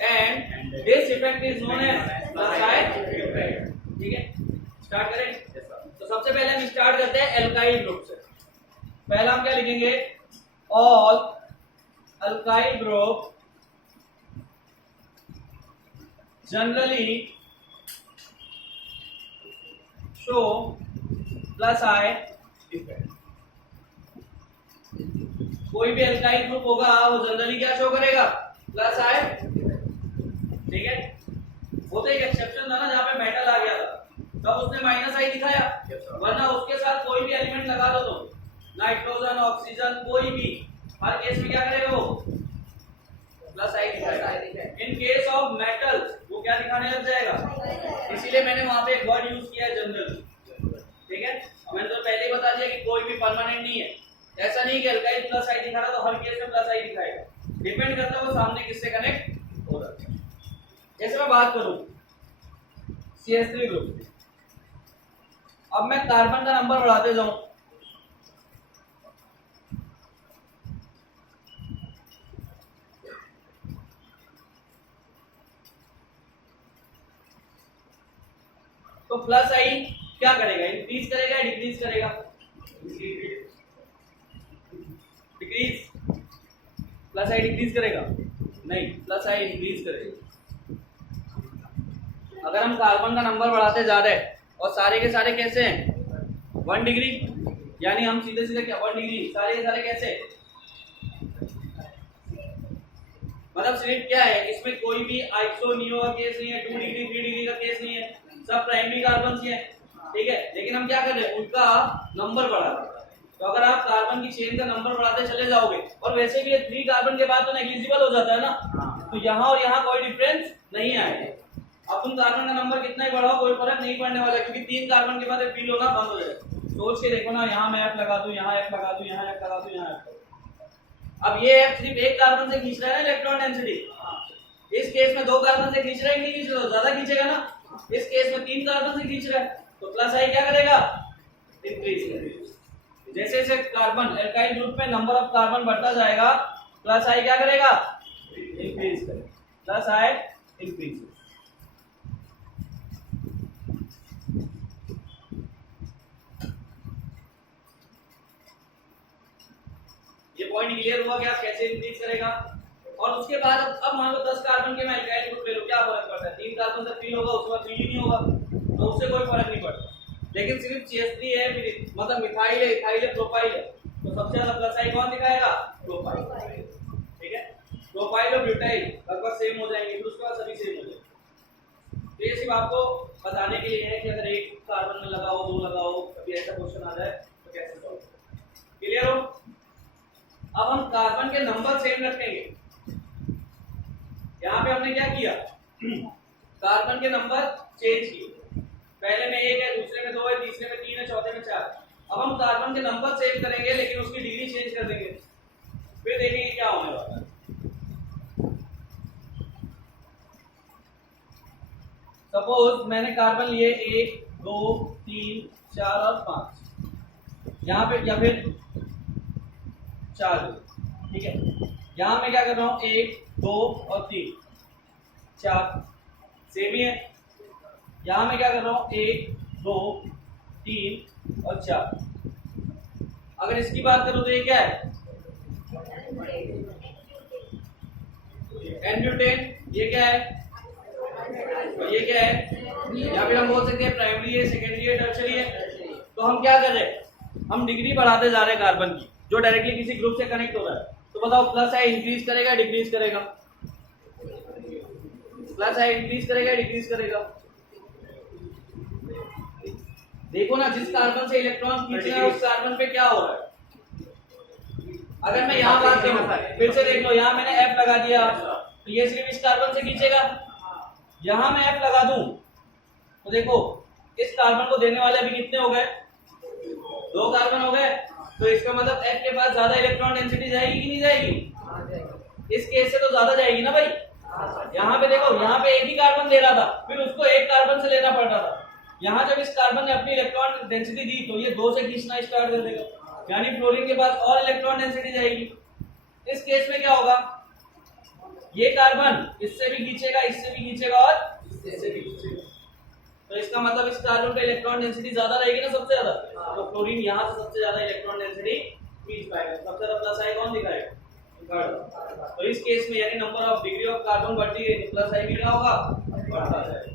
and this effect is known as plus I effect, ठीक है। स्टार्ट करें, तो सबसे पहले हम स्टार्ट करते हैं एल्काइल ग्रुप से। पहला हम क्या लिखेंगे, all alkyl group generally show plus I effect। कोई भी अल्काइल ग्रुप होगा वो जनरली क्या शो करेगा, प्लस I, ठीक है। वो तो एक एक्सेप्शन था ना जहाँ पे मेटल आ गया था तब उसने माइनस आई दिखाया, वरना उसके साथ कोई भी एलिमेंट लगा दो तो नाइट्रोजन ऑक्सीजन कोई भी, हर केस में क्या करेगा वो प्लस आई दिखाएगा। इन केस ऑफ मेटल्स वो क्या दिखाने लग जाएगा, इसीलिए मैंने वहां पे एक वर्ड यूज किया है जनरल, ठीक है। मैंने तो पहले ही बता दिया कि कोई भी परमानेंट नहीं है, ऐसा नहीं कि अल्काइल प्लस आई दिखा रहा तो हर केस में प्लस आई दिखाएगा, डिपेंड करता है वो सामने किससे कनेक्ट हो रहा है। जैसे मैं बात करूं CH3 ग्रुप, अब मैं कार्बन का नंबर बढ़ाते जाऊं, तो प्लस आई क्या करेगा, इंक्रीज करेगा या डिक्रीज करेगा, डिक्रीज। प्लस आई डिक्रीज करेगा नहीं, प्लस आई इंक्रीज करेगा। अगर हम कार्बन का नंबर बढ़ाते जा रहे हैं और सारे के सारे कैसे हैं 1 डिग्री, यानी हम सीधे सीधे क्या 1 डिग्री, सारे के सारे कैसे, मतलब सिर्फ क्या है इसमें कोई भी आइसो नियो का केस नहीं है, 2 डिग्री 3 डिग्री का केस नहीं है, सब प्राइमरी कार्बन ही है, ठीक है। लेकिन हम क्या कर रहे हैं, उनका नंबर बढ़ा रहे हैं। तो अगर आप कार्बन की चेन का नंबर बढ़ाते चले जाओगे, और वैसे भी ये 3 कार्बन के बाद तो नेग्लिजिबल हो जाता है ना, तो यहाँ और यहाँ कोई डिफरेंस नहीं आएगा। अब तुम कार्बन का नंबर कितना ही बढ़ाओ कोई फर्क नहीं पड़ने वाला, क्योंकि 3 कार्बन के बाद फील होना बंद हो जाएगा। सोच के देखो ना, यहाँ मैं F लगा दूं, यहाँ F लगा दूं, यहाँ F लगा दूं, यहाँ F लगा दूं। अब ये F सिर्फ एक कार्बन से खींच रहा है ना इलेक्ट्रॉन डेंसिटी, इस केस में 2 कार्बन से खींच रहा है, नहीं खींच रहा, ज्यादा खींचेगा ना। इस केस में 3 कार्बन से खींच रहा है, तो प्लस आई क्या करेगा, इंक्रीज करेगा। जैसे जैसे कार्बन एल्काइल ग्रुप में नंबर ऑफ कार्बन बढ़ता जाएगा, प्लस आई क्या करेगा, इंक्रीज करेगा, plus I increase. Point clear हुआ क्या कैसे इंक्रीज करेगा। और उसके बाद अब मान लो 10 कार्बन के मैं अल्काइल ग्रुप ले लूं, क्या फर्क पड़ता है, 3 कार्बन से फील होगा उसके बाद फील ही नहीं होगा, तो उससे कोई फर्क नहीं पड़ता। लेकिन सिर्फ CH3 है, मतलब मिथाइल है, इथाइल है, प्रोपाइल है, तो सबसे ज्यादा प्लस आई कौन दिखाएगा, प्रोपाइल। ठीक है, प्रोपाइल और ब्यूटाइल लगभग सेम हो जाएंगे, फिर उसके बाद सभी सेम हो जाएंगे। तो ये सिर्फ आपको बताने के लिए है कि अगर एक कार्बन में लगा हो, 2 लगा हो, कभी ऐसा क्वेश्चन आ जाए तो कैसे सॉल्व करें। क्लियर हो। अब हम कार्बन के नंबर सेम रखेंगे। यहाँ पे हमने क्या किया, कार्बन के नंबर चेंज किए, पहले में 1 है, दूसरे में 2 है, तीसरे में 3 है, चौथे में 4। अब हम कार्बन के नंबर सेव करेंगे लेकिन उसकी डिग्री चेंज कर देंगे, फिर देखेंगे क्या होने वाला है। सपोज मैंने कार्बन लिए 1 2 3 4 और 5 यहाँ पे, या फिर 4, ठीक है। यहाँ मैं क्या कर रहा हूँ, 1 2 और 3 4 सेम ही है। यहाँ मैं क्या कर रहा हूँ, 1 2 3 और 4। अगर इसकी बात करूँ तो ये क्या है, एन-ब्यूटेन, ये क्या है, और ये क्या है, या फिर हम बोल सकते हैं प्राइमरी है, सेकेंडरी है, टर्शियरी है। तो हम क्या कर रहे हैं, हम डिग्री बढ़ाते जा रहे हैं कार्बन की, जो डायरेक्टली किसी ग्रुप से कनेक्ट हो रहा है। तो बताओ प्लस आई इंक्रीज करेगा डिक्रीज करेगा, प्लस आई इंक्रीज करेगा डिक्रीज करेगा। देखो ना, जिस कार्बन से इलेक्ट्रॉन खींच रहे हैं उस कार्बन पे क्या हो रहा है। अगर मैं यहाँ बात करूँ, फिर से देख लो, यहाँ मैंने F लगा दिया तो ये सिर्फ इस कार्बन से खींचेगा। यहाँ मैं F लगा दूं तो देखो इस कार्बन को देने वाले अभी कितने हो गए, 2 कार्बन हो गए। तो इसका मतलब F के पास ज्यादा इलेक्ट्रॉन डेंसिटी जाएगी कि नहीं जाएगी, इस केस से तो ज्यादा जाएगी ना भाई। यहाँ पे देखो, यहाँ पे एक ही कार्बन दे रहा था, फिर उसको एक कार्बन से लेना पड़ रहा था। यहाँ जब इस कार्बन ने अपनी इलेक्ट्रॉन डेंसिटी दी तो ये 2 से खींचना स्टार्ट कर देगा, यानी फ्लोरीन के पास और इलेक्ट्रॉन डेंसिटी जाएगी। इस केस में क्या होगा, ये कार्बन इससे भी खींचेगा, इससे भी खींचेगा और इससे भी खींचेगा। तो इसका मतलब इस कार्बन पे इलेक्ट्रॉन डेंसिटी ज्यादा रहेगी ना, सबसे ज्यादा। तो फ्लोरीन यहाँ से सबसे ज्यादा इलेक्ट्रॉन डेंसिटी खींच पाएगा, सबसे ज्यादा प्लस आई कौन दिखाएगा, तो इस केस में यानी number of degree of carbon बढ़ती है तो प्लस आई भी क्या होगा, बढ़ता जाएगा।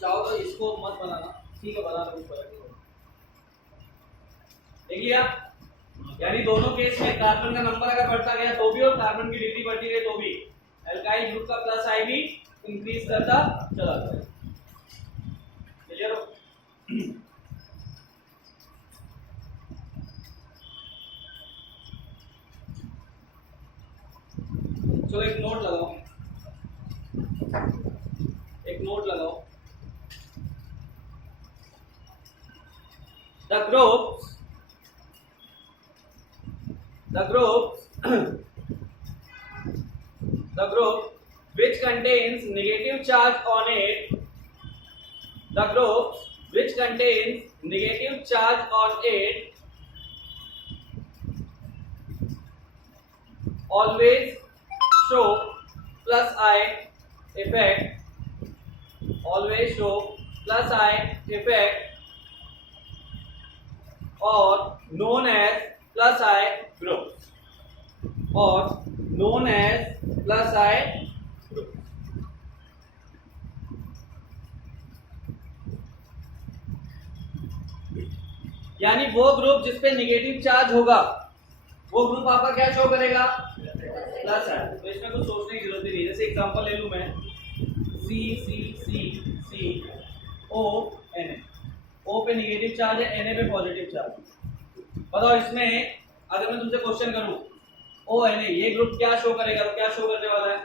चाहो तो इसको मत बनाना, ठीक है, बना लो, कुछ फर्क नहीं पड़ता। देखिए आप, यानी दोनों केस में कार्बन का नंबर अगर बढ़ता गया तो भी और कार्बन की डिग्री बढ़ती गई तो भी एल्काइल ग्रुप का प्लस आई भी इंक्रीज करता चला जाएगा। क्लियर हो। चलो एक नोट लगाओ, एक नोट लगाओ। The group which contains negative charge on it, the group which contains negative charge on it always show plus I effect, always show plus I effect, or known as plus I groups, or known as plus I groups. यानी वो group जिसपे negative charge होगा वो group आपका क्या show करेगा, plus आई। तो इसमें कुछ सोचने की जरूरत नहीं है। जैसे एग्जांपल ले लूं मैं, सी सी सी सी ओ एन ए, ओ पे नेगेटिव चार्ज है, एन ए पे पॉजिटिव चार्ज। बताओ इसमें अगर मैं तुमसे क्वेश्चन करूं ओ है नहीं, ये ग्रुप क्या शो करेगा, तो क्या शो करने वाला है,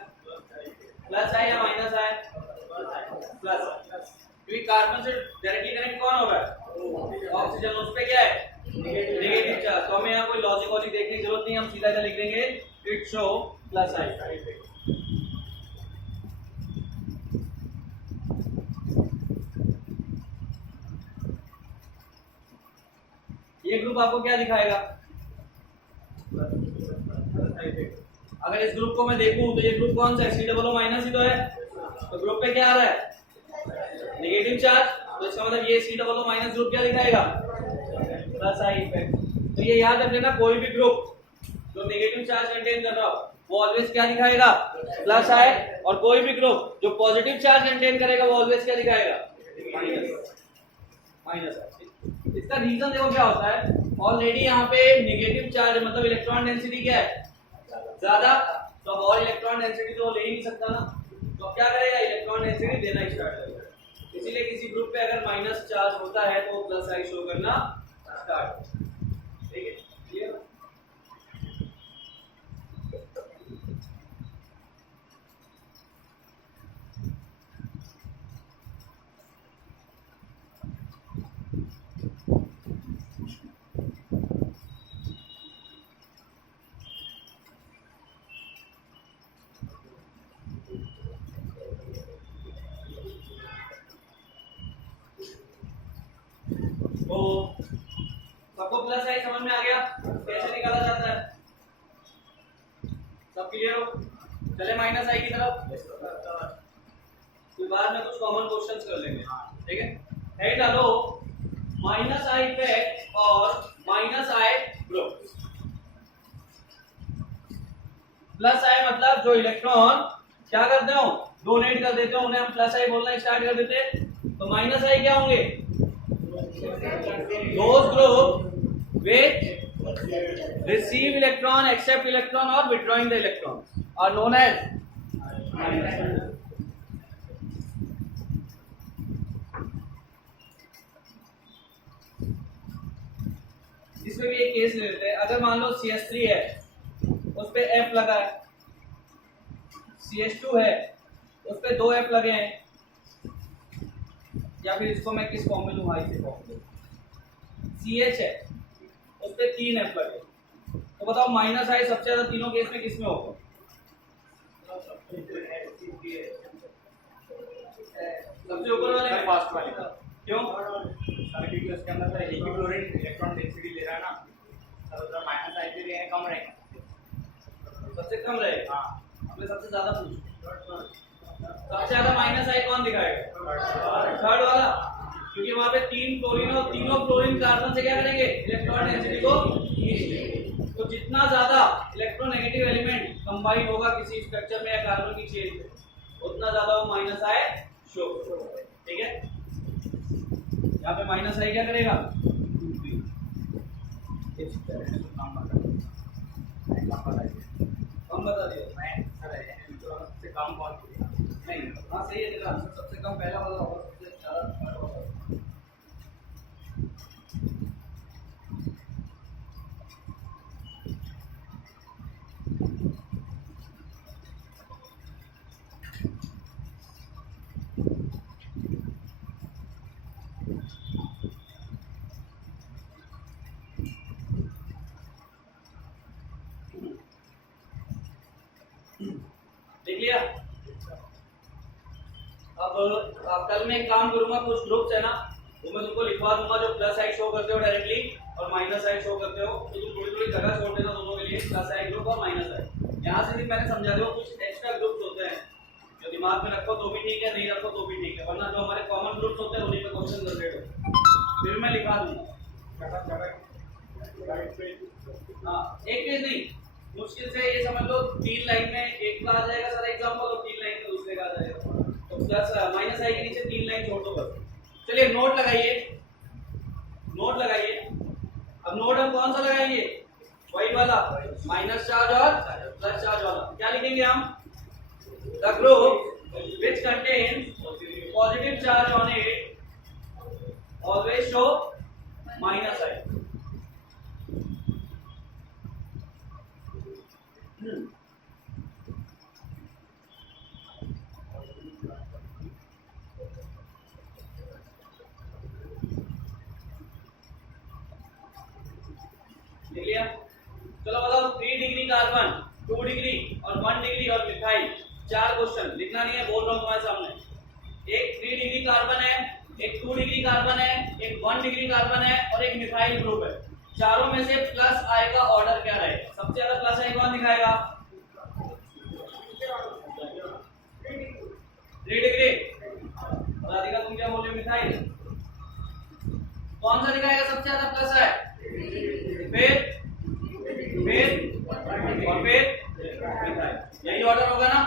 प्लस आई या माइनस आई, प्लस, क्योंकि कार्बन से डायरेक्टली कनेक्ट कौन होगा, ऑक्सीजन, उस पे क्या है नेगेटिव चार्ज। तो हमें यहाँ कोई लॉजिक वॉजिक देखने की जरूरत नहीं, हम सीधा इधर लिख देंगे इट शो प्लस आई। ये ग्रुप आपको क्या दिखाएगा, अगर इस ग्रुप को मैं देखूं तो ये ग्रुप कौन सा है, C माइनस ही तो है, तो ग्रुप पे क्या आ रहा है नेगेटिव चार्ज, तो इसका मतलब ये C माइनस ग्रुप क्या दिखाएगा, प्लस आई इफेक्ट। तो ये याद रख लेना, कोई भी ग्रुप जो नेगेटिव चार्ज कंटेन कर रहा हो वो ऑलवेज क्या दिखाएगा, प्लस आई, और कोई भी ग्रुप जो पॉजिटिव चार्ज कंटेन करेगा वो ऑलवेज क्या दिखाएगा, माइनस आई। इसका रीजन देखो क्या होता है, ऑलरेडी यहाँ पे नेगेटिव चार्ज मतलब इलेक्ट्रॉन डेंसिटी क्या है, ज्यादा, तो अब और इलेक्ट्रॉन डेंसिटी तो ले ही नहीं सकता ना, तो क्या करेगा, इलेक्ट्रॉन डेंसिटी देना स्टार्ट करेगा। इसीलिए किसी ग्रुप पे अगर माइनस चार्ज होता है तो प्लस आई शो करना स्टार्ट, ठीक है, क्लियर। तो सबको प्लस आई समझ में आ गया, कैसे निकाला जाता है, सब क्लियर हो, चले माइनस आई की तरफ, फिर बाद में कुछ कॉमन क्वेश्चंस कर लेंगे, ठीक है। हेड डालो माइनस आई इफेक्ट और माइनस आई ग्रुप। प्लस आई मतलब जो इलेक्ट्रॉन क्या करते हो, डोनेट कर देते हो, उन्हें हम प्लस आई बोलना स्टार्ट कर देते हैं। तो माइनस आई क्या होंगे, those group which receive electron, accept electron or withdrawing the electron are known as इसमें भी एक केस ले लेते हैं, अगर मान लो CH3 है उस पे F लगा है, CH2 है उस पे 2 F लगे हैं, या फिर इसको मैं किस फॉर्म में लूँ, हाई से फॉर्म में, CH है उस पे 3 F लगे, तो बताओ माइनस आई सबसे ज्यादा तीनों केस में किसमें होगा, सबसे ऊपर वाले में, फर्स्ट वाले का, क्यों, सर क्योंकि उसके अंदर सर एक ही क्लोरीन इलेक्ट्रॉन डेंसिटी ले रहा है ना सर, उधर माइनस आई भी रहेगा, कम रहेगा, सबसे कम रहेगा, हाँ हमने सबसे ज्यादा पूछा, सबसे ज्यादा माइनस आई कौन दिखाएगा, थर्ड वाला, क्योंकि वहां पे 3 क्लोरीन और तीनों क्लोरीन कार्बन से क्या करेंगे, इलेक्ट्रॉन डेंसिटी को खींचेंगे। तो जितना ज्यादा इलेक्ट्रोनेगेटिव एलिमेंट कंबाइन होगा किसी स्ट्रक्चर में या कार्बन की चेन में, उतना ज्यादा वो माइनस आई शो करेगा, ठीक है। यहाँ पे माइनस आई क्या करेगा, कम बता दिया, सबसे कम कौन नहीं, हाँ सही है, देखा सबसे कम पहला वाला होगा, सबसे ज्यादा होगा। देख लिया। अब कल मैं एक काम करूंगा, कुछ ग्रुप्स है ना वो मैं तुमको लिखवा दूंगा जो प्लस आई शो करते हो डायरेक्टली और माइनस आई शो करते हो, तो तुम थोड़ी थोड़ी जगह छोड़ देना दोनों के लिए, प्लस आई ग्रुप और माइनस आई। यहाँ से भी मैंने समझा दिया, कुछ एक्स्ट्रा ग्रुप्स होते हैं जो दिमाग में रखो तो भी ठीक है, नहीं रखो तो भी ठीक है, वरना जो हमारे कॉमन ग्रुप्स होते हैं उन्हीं पे क्वेश्चन जनरेट होते हैं, फिर मैं लिखा दूंगा। हाँ एक पेज नहीं, मुश्किल से ये समझ लो 3 लाइन में एक का आ जाएगा सर एग्जांपल, और 3 लाइन में दूसरे का आ जाएगा, तो प्लस माइनस आई के नीचे 3 लाइन छोड़ दो बस। चलिए नोट लगाइए, नोट लगाइए। अब नोट हम कौन सा लगाएंगे, वही वाला माइनस चार्ज और प्लस चार्ज वाला। क्या लिखेंगे हम, the group which contains positive charge on it always show minus I. लिख लिया। चलो बताओ 3 डिग्री कार्बन, 2 डिग्री और 1 डिग्री और मिथाइल, 4 क्वेश्चन लिखना नहीं है, बोल रहा हूँ तुम्हारे सामने। एक 3 डिग्री कार्बन है, एक 2 डिग्री कार्बन है, एक 1 डिग्री कार्बन है और एक मिथाइल ग्रुप है। चारों में से प्लस आएगा, ऑर्डर क्या रहेगा? सबसे ज्यादा प्लस आएगा कौन दिखाएगा? 3 डिग्री। राधिका तुम क्या बोल रहे हो? मिथाइल कौन सा दिखाएगा सबसे ज्यादा प्लस है? फिर और फिर मिथाइल, यही ऑर्डर होगा ना?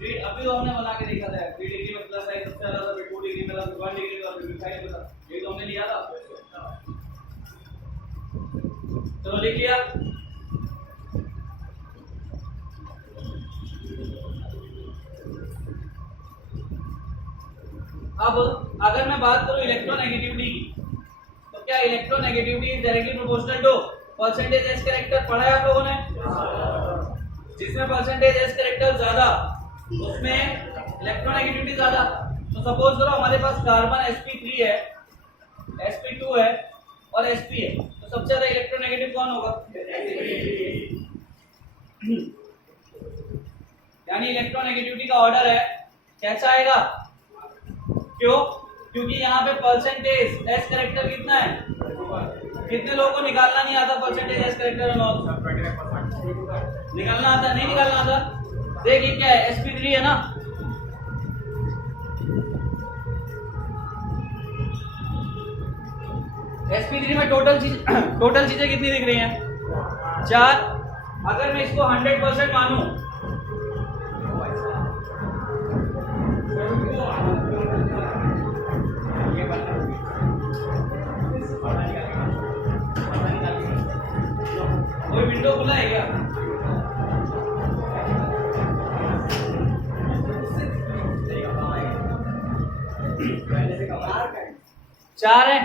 अभी तो हमने बना के देखा था, 3 डिग्री में प्लस आई सबसे ज्यादा, फिर 2 डिग्री में, 1 डिग्री में, फिर मिथाइल में था, यही तो हमने लिया था। चलो लिख लिया। अब अगर मैं बात करूं इलेक्ट्रोनेगेटिविटी की, तो क्या electronegativity is directly proportional to percentage S character? पढ़ा है आप लोगों ने? जिसमें परसेंटेज एस कैरेक्टर ज्यादा उसमें इलेक्ट्रोनेगेटिविटी ज्यादा। तो सपोज करो हमारे पास कार्बन sp3 है, sp2 है और sp है, तो सबसे ज्यादा इलेक्ट्रोनेगेटिव कौन होगा? यानी इलेक्ट्रोनेगेटिविटी का ऑर्डर है कैसा आएगा? क्यों? क्योंकि यहाँ पे परसेंटेज एस कैरेक्टर कितना है? कितने लोगों को निकालना नहीं आता परसेंटेज एस कैरेक्टर? निकालना आता? नहीं निकालना आता? देखिए क्या है, sp3 है ना, sp3 में टोटल चीजें कितनी दिख रही हैं? 4। अगर मैं इसको 100% मानूं, कोई विंडो खुला है क्या? चार है,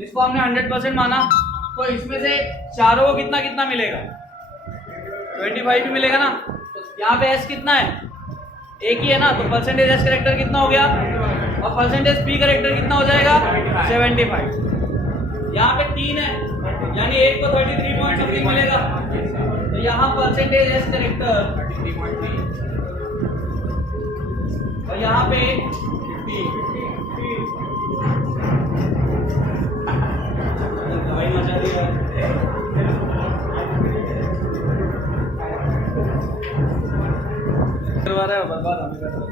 इसको हमने 100% माना, तो इसमें से चारों को कितना कितना मिलेगा? 25 भी मिलेगा ना। तो यहाँ पे एस कितना है? एक ही है ना, तो परसेंटेज एस कैरेक्टर कितना हो गया और परसेंटेज पी कैरेक्टर कितना हो जाएगा? 75। यहाँ पे 3 है, यानी एक को 33 पॉइंट समथिंग मिलेगा, तो यहाँ परसेंटेज एस कैरेक्टर 33.3 और यहाँ पे 50। दवाई मचा दिया करवा रहा है, बर्बाद हमें कर रहा है।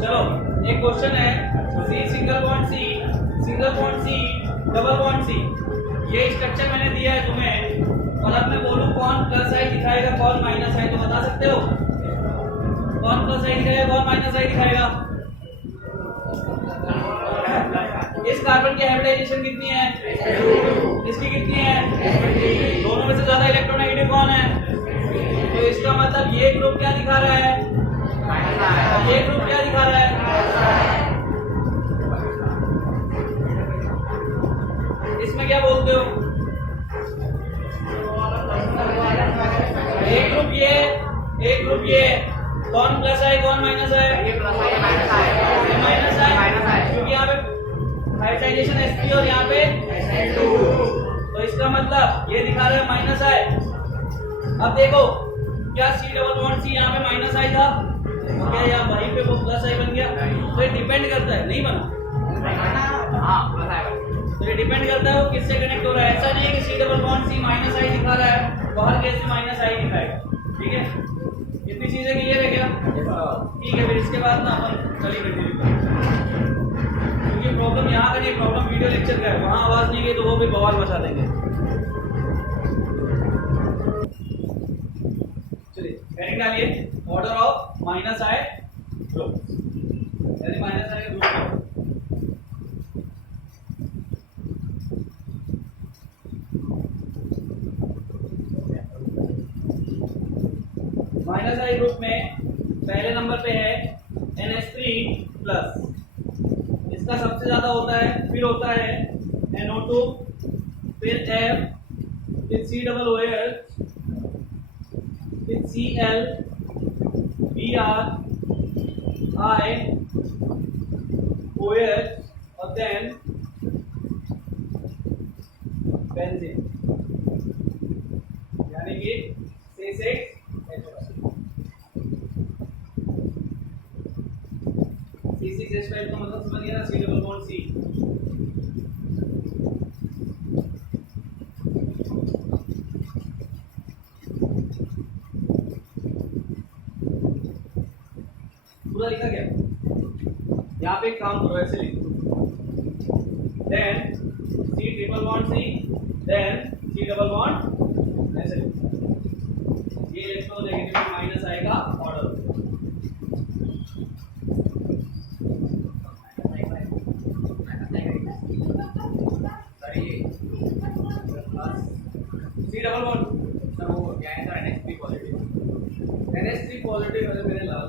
चलो एक क्वेश्चन है, C single bond C, single bond C, double bond C, ये स्ट्रक्चर मैंने दिया है तुम्हें, और अब मैं बोलूं कौन प्लस आई दिखाएगा कौन माइनस आई, तो बता सकते हो कौन प्लस आई दिखाएगा कौन माइनस आई दिखाएगा? इस कार्बन की हाइब्रिडाइजेशन कितनी है? इसकी कितनी है? दोनों में से ज्यादा इलेक्ट्रोनेगेटिव कौन है? तो इसका मतलब ये ग्रुप क्या दिखा रहा है? ये ग्रुप क्या दिखा रहा है? इसमें क्या बोलते हो? एक ग्रुप ये, एक ग्रुप ये, कौन प्लस है कौन माइनस है? माइनस है, क्योंकि यहाँ पे हाइब्रिडाइजेशन sp और यहाँ पे Sp2, तो इसका मतलब ये दिखा रहा है माइनस है। अब देखो क्या C डबल बॉन्ड C यहाँ पे माइनस आई था, क्या यहाँ वहीं पे वो प्लस आई बन गया? तो ये डिपेंड करता है, नहीं बना? हाँ प्लस आई, तो ये डिपेंड करता है वो किससे कनेक्ट हो रहा है। ऐसा नहीं है कि C double bond C minus I दिखा रहा है, बाहर केस में माइनस आई दिखाएगा। ठीक है, इतनी चीजें क्लियर है क्या? ठीक है, फिर इसके बाद ना अपन चलिए कंटिन्यू करें, क्योंकि प्रॉब्लम यहाँ का नहीं, प्रॉब्लम वीडियो लेक्चर का है, वहाँ आवाज नहीं गई तो वो भी बवाल मचा देंगे। चलिए हेडिंग डालिए, order of minus I group, यानी माइनस आई ग्रुप। माइनस आई ग्रुप में पहले नंबर पे है NH3+, इसका सबसे ज्यादा होता है, फिर होता है NO2, फिर F, फिर COOH, फिर Cl, Br, I OH और then benzene यानी कि C6H12 C6H5 का मतलब समझ गया ना, C डबल बॉन्ड C। पूरा लिखा गया। यहाँ पे एक काम करो, ऐसे लिखो then C triple bond C then C double bond, ऐसे लिखो। ये इलेक्ट्रोनेगेटिव में माइनस आएगा order. C double bond sir वो क्या है sir NH3 positive. NH3 positive वाले मेरे लाल।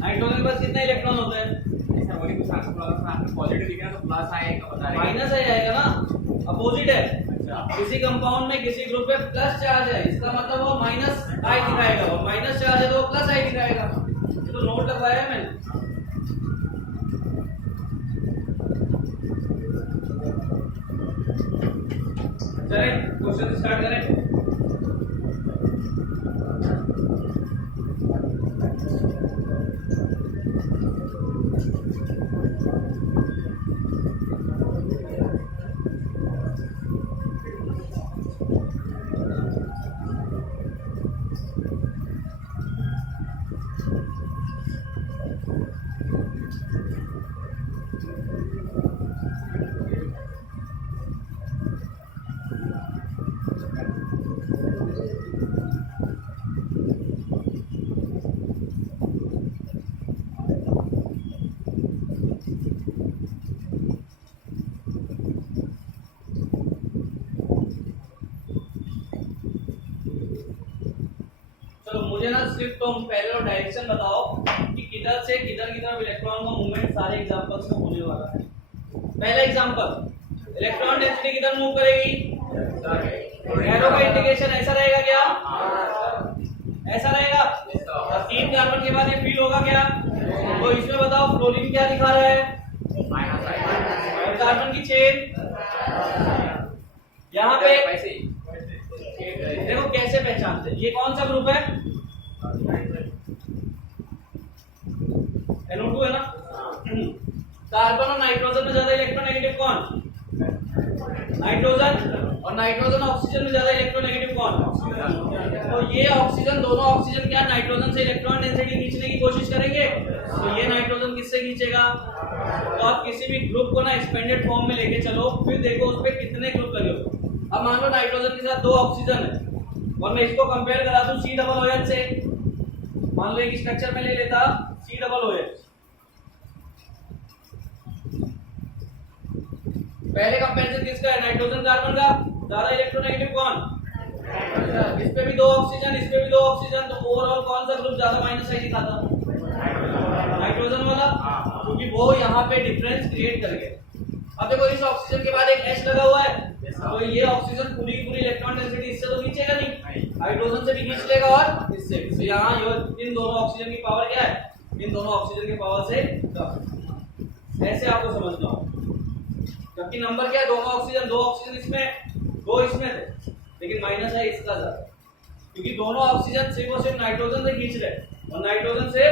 नाइट्रोजन के पास कितने इलेक्ट्रॉन होते हैं? नहीं सर वही कुछ आपको पॉजिटिव लिखा है तो प्लस आएगा बता रहे हैं। माइनस ही आएगा ना, अपोजिट है। अच्छा किसी कंपाउंड में किसी ग्रुप पे प्लस चार्ज है, इसका मतलब वो माइनस आई दिखाएगा, और माइनस चार्ज है तो वो प्लस आई दिखाएगा। ये तो नोट लगवाया है मैंने। चले क्वेश्चन स्टार्ट करें। मुझे ना सिर्फ तुम पहले और डायरेक्शन बताओ कि किधर से किधर की तरफ इलेक्ट्रॉन का मूवमेंट सारे एग्जांपल्स में होने वाला है। पहला एग्जांपल, इलेक्ट्रॉन डेंसिटी किधर मूव करेगी? एरो का इंडिकेशन ऐसा रहेगा क्या? ऐसा रहेगा। और 3 कार्बन के बाद ये फील होगा क्या? तो इसमें बताओ फ्लोरीन क्या दिखा रहा है? और कार्बन की चेन यहाँ पे देखो कैसे पहचानते हैं। ये कौन सा ग्रुप है? NO2 है ना। कार्बन और नाइट्रोजन में ज्यादा इलेक्ट्रोनेगेटिव कौन? नाइट्रोजन। और नाइट्रोजन और ऑक्सीजन में ज्यादा इलेक्ट्रोनेगेटिव कौन? तो ये ऑक्सीजन, दोनों ऑक्सीजन क्या नाइट्रोजन से इलेक्ट्रॉन डेंसिटी खींचने की कोशिश करेंगे। तो ये नाइट्रोजन किससे खींचेगा? तो आप किसी भी ग्रुप को ना एक्सपेंडेड फॉर्म में लेके चलो, फिर देखो उस पर कितने ग्रुप लगे हो। अब मान लो नाइट्रोजन के साथ 2 ऑक्सीजन है और मैं इसको कंपेयर करा दूं C डबल OH से। मान लो एक स्ट्रक्चर में ले लेता C डबल OH। पहले कंपैरिजन किसका है? नाइट्रोजन कार्बन का। ज्यादा इलेक्ट्रोनेगेटिव कौन? इस पे भी 2 ऑक्सीजन, इस पे भी 2 ऑक्सीजन, तो ओवरऑल कौन सा ग्रुप ज्यादा माइनस आई दिखाता? नाइट्रोजन वाला, क्योंकि वो यहाँ पे डिफरेंस क्रिएट कर गया। अब देखो इस ऑक्सीजन के बाद एक H लगा हुआ है, तो ये ऑक्सीजन पूरी इलेक्ट्रॉन डेंसिटी इससे तो खींचेगा नहीं, हाइड्रोजन से भी खींच लेगा और इससे भी। तो यहाँ इन दोनों ऑक्सीजन की पावर क्या है? इन दोनों ऑक्सीजन की पावर से कम। ऐसे आपको समझना हो। जबकि नंबर क्या है? दोनों ऑक्सीजन, 2 ऑक्सीजन इसमें, 2 इसमें थे, लेकिन माइनस है इसका ज्यादा, क्योंकि दोनों ऑक्सीजन सिर्फ और सिर्फ नाइट्रोजन से खींच रहे और नाइट्रोजन से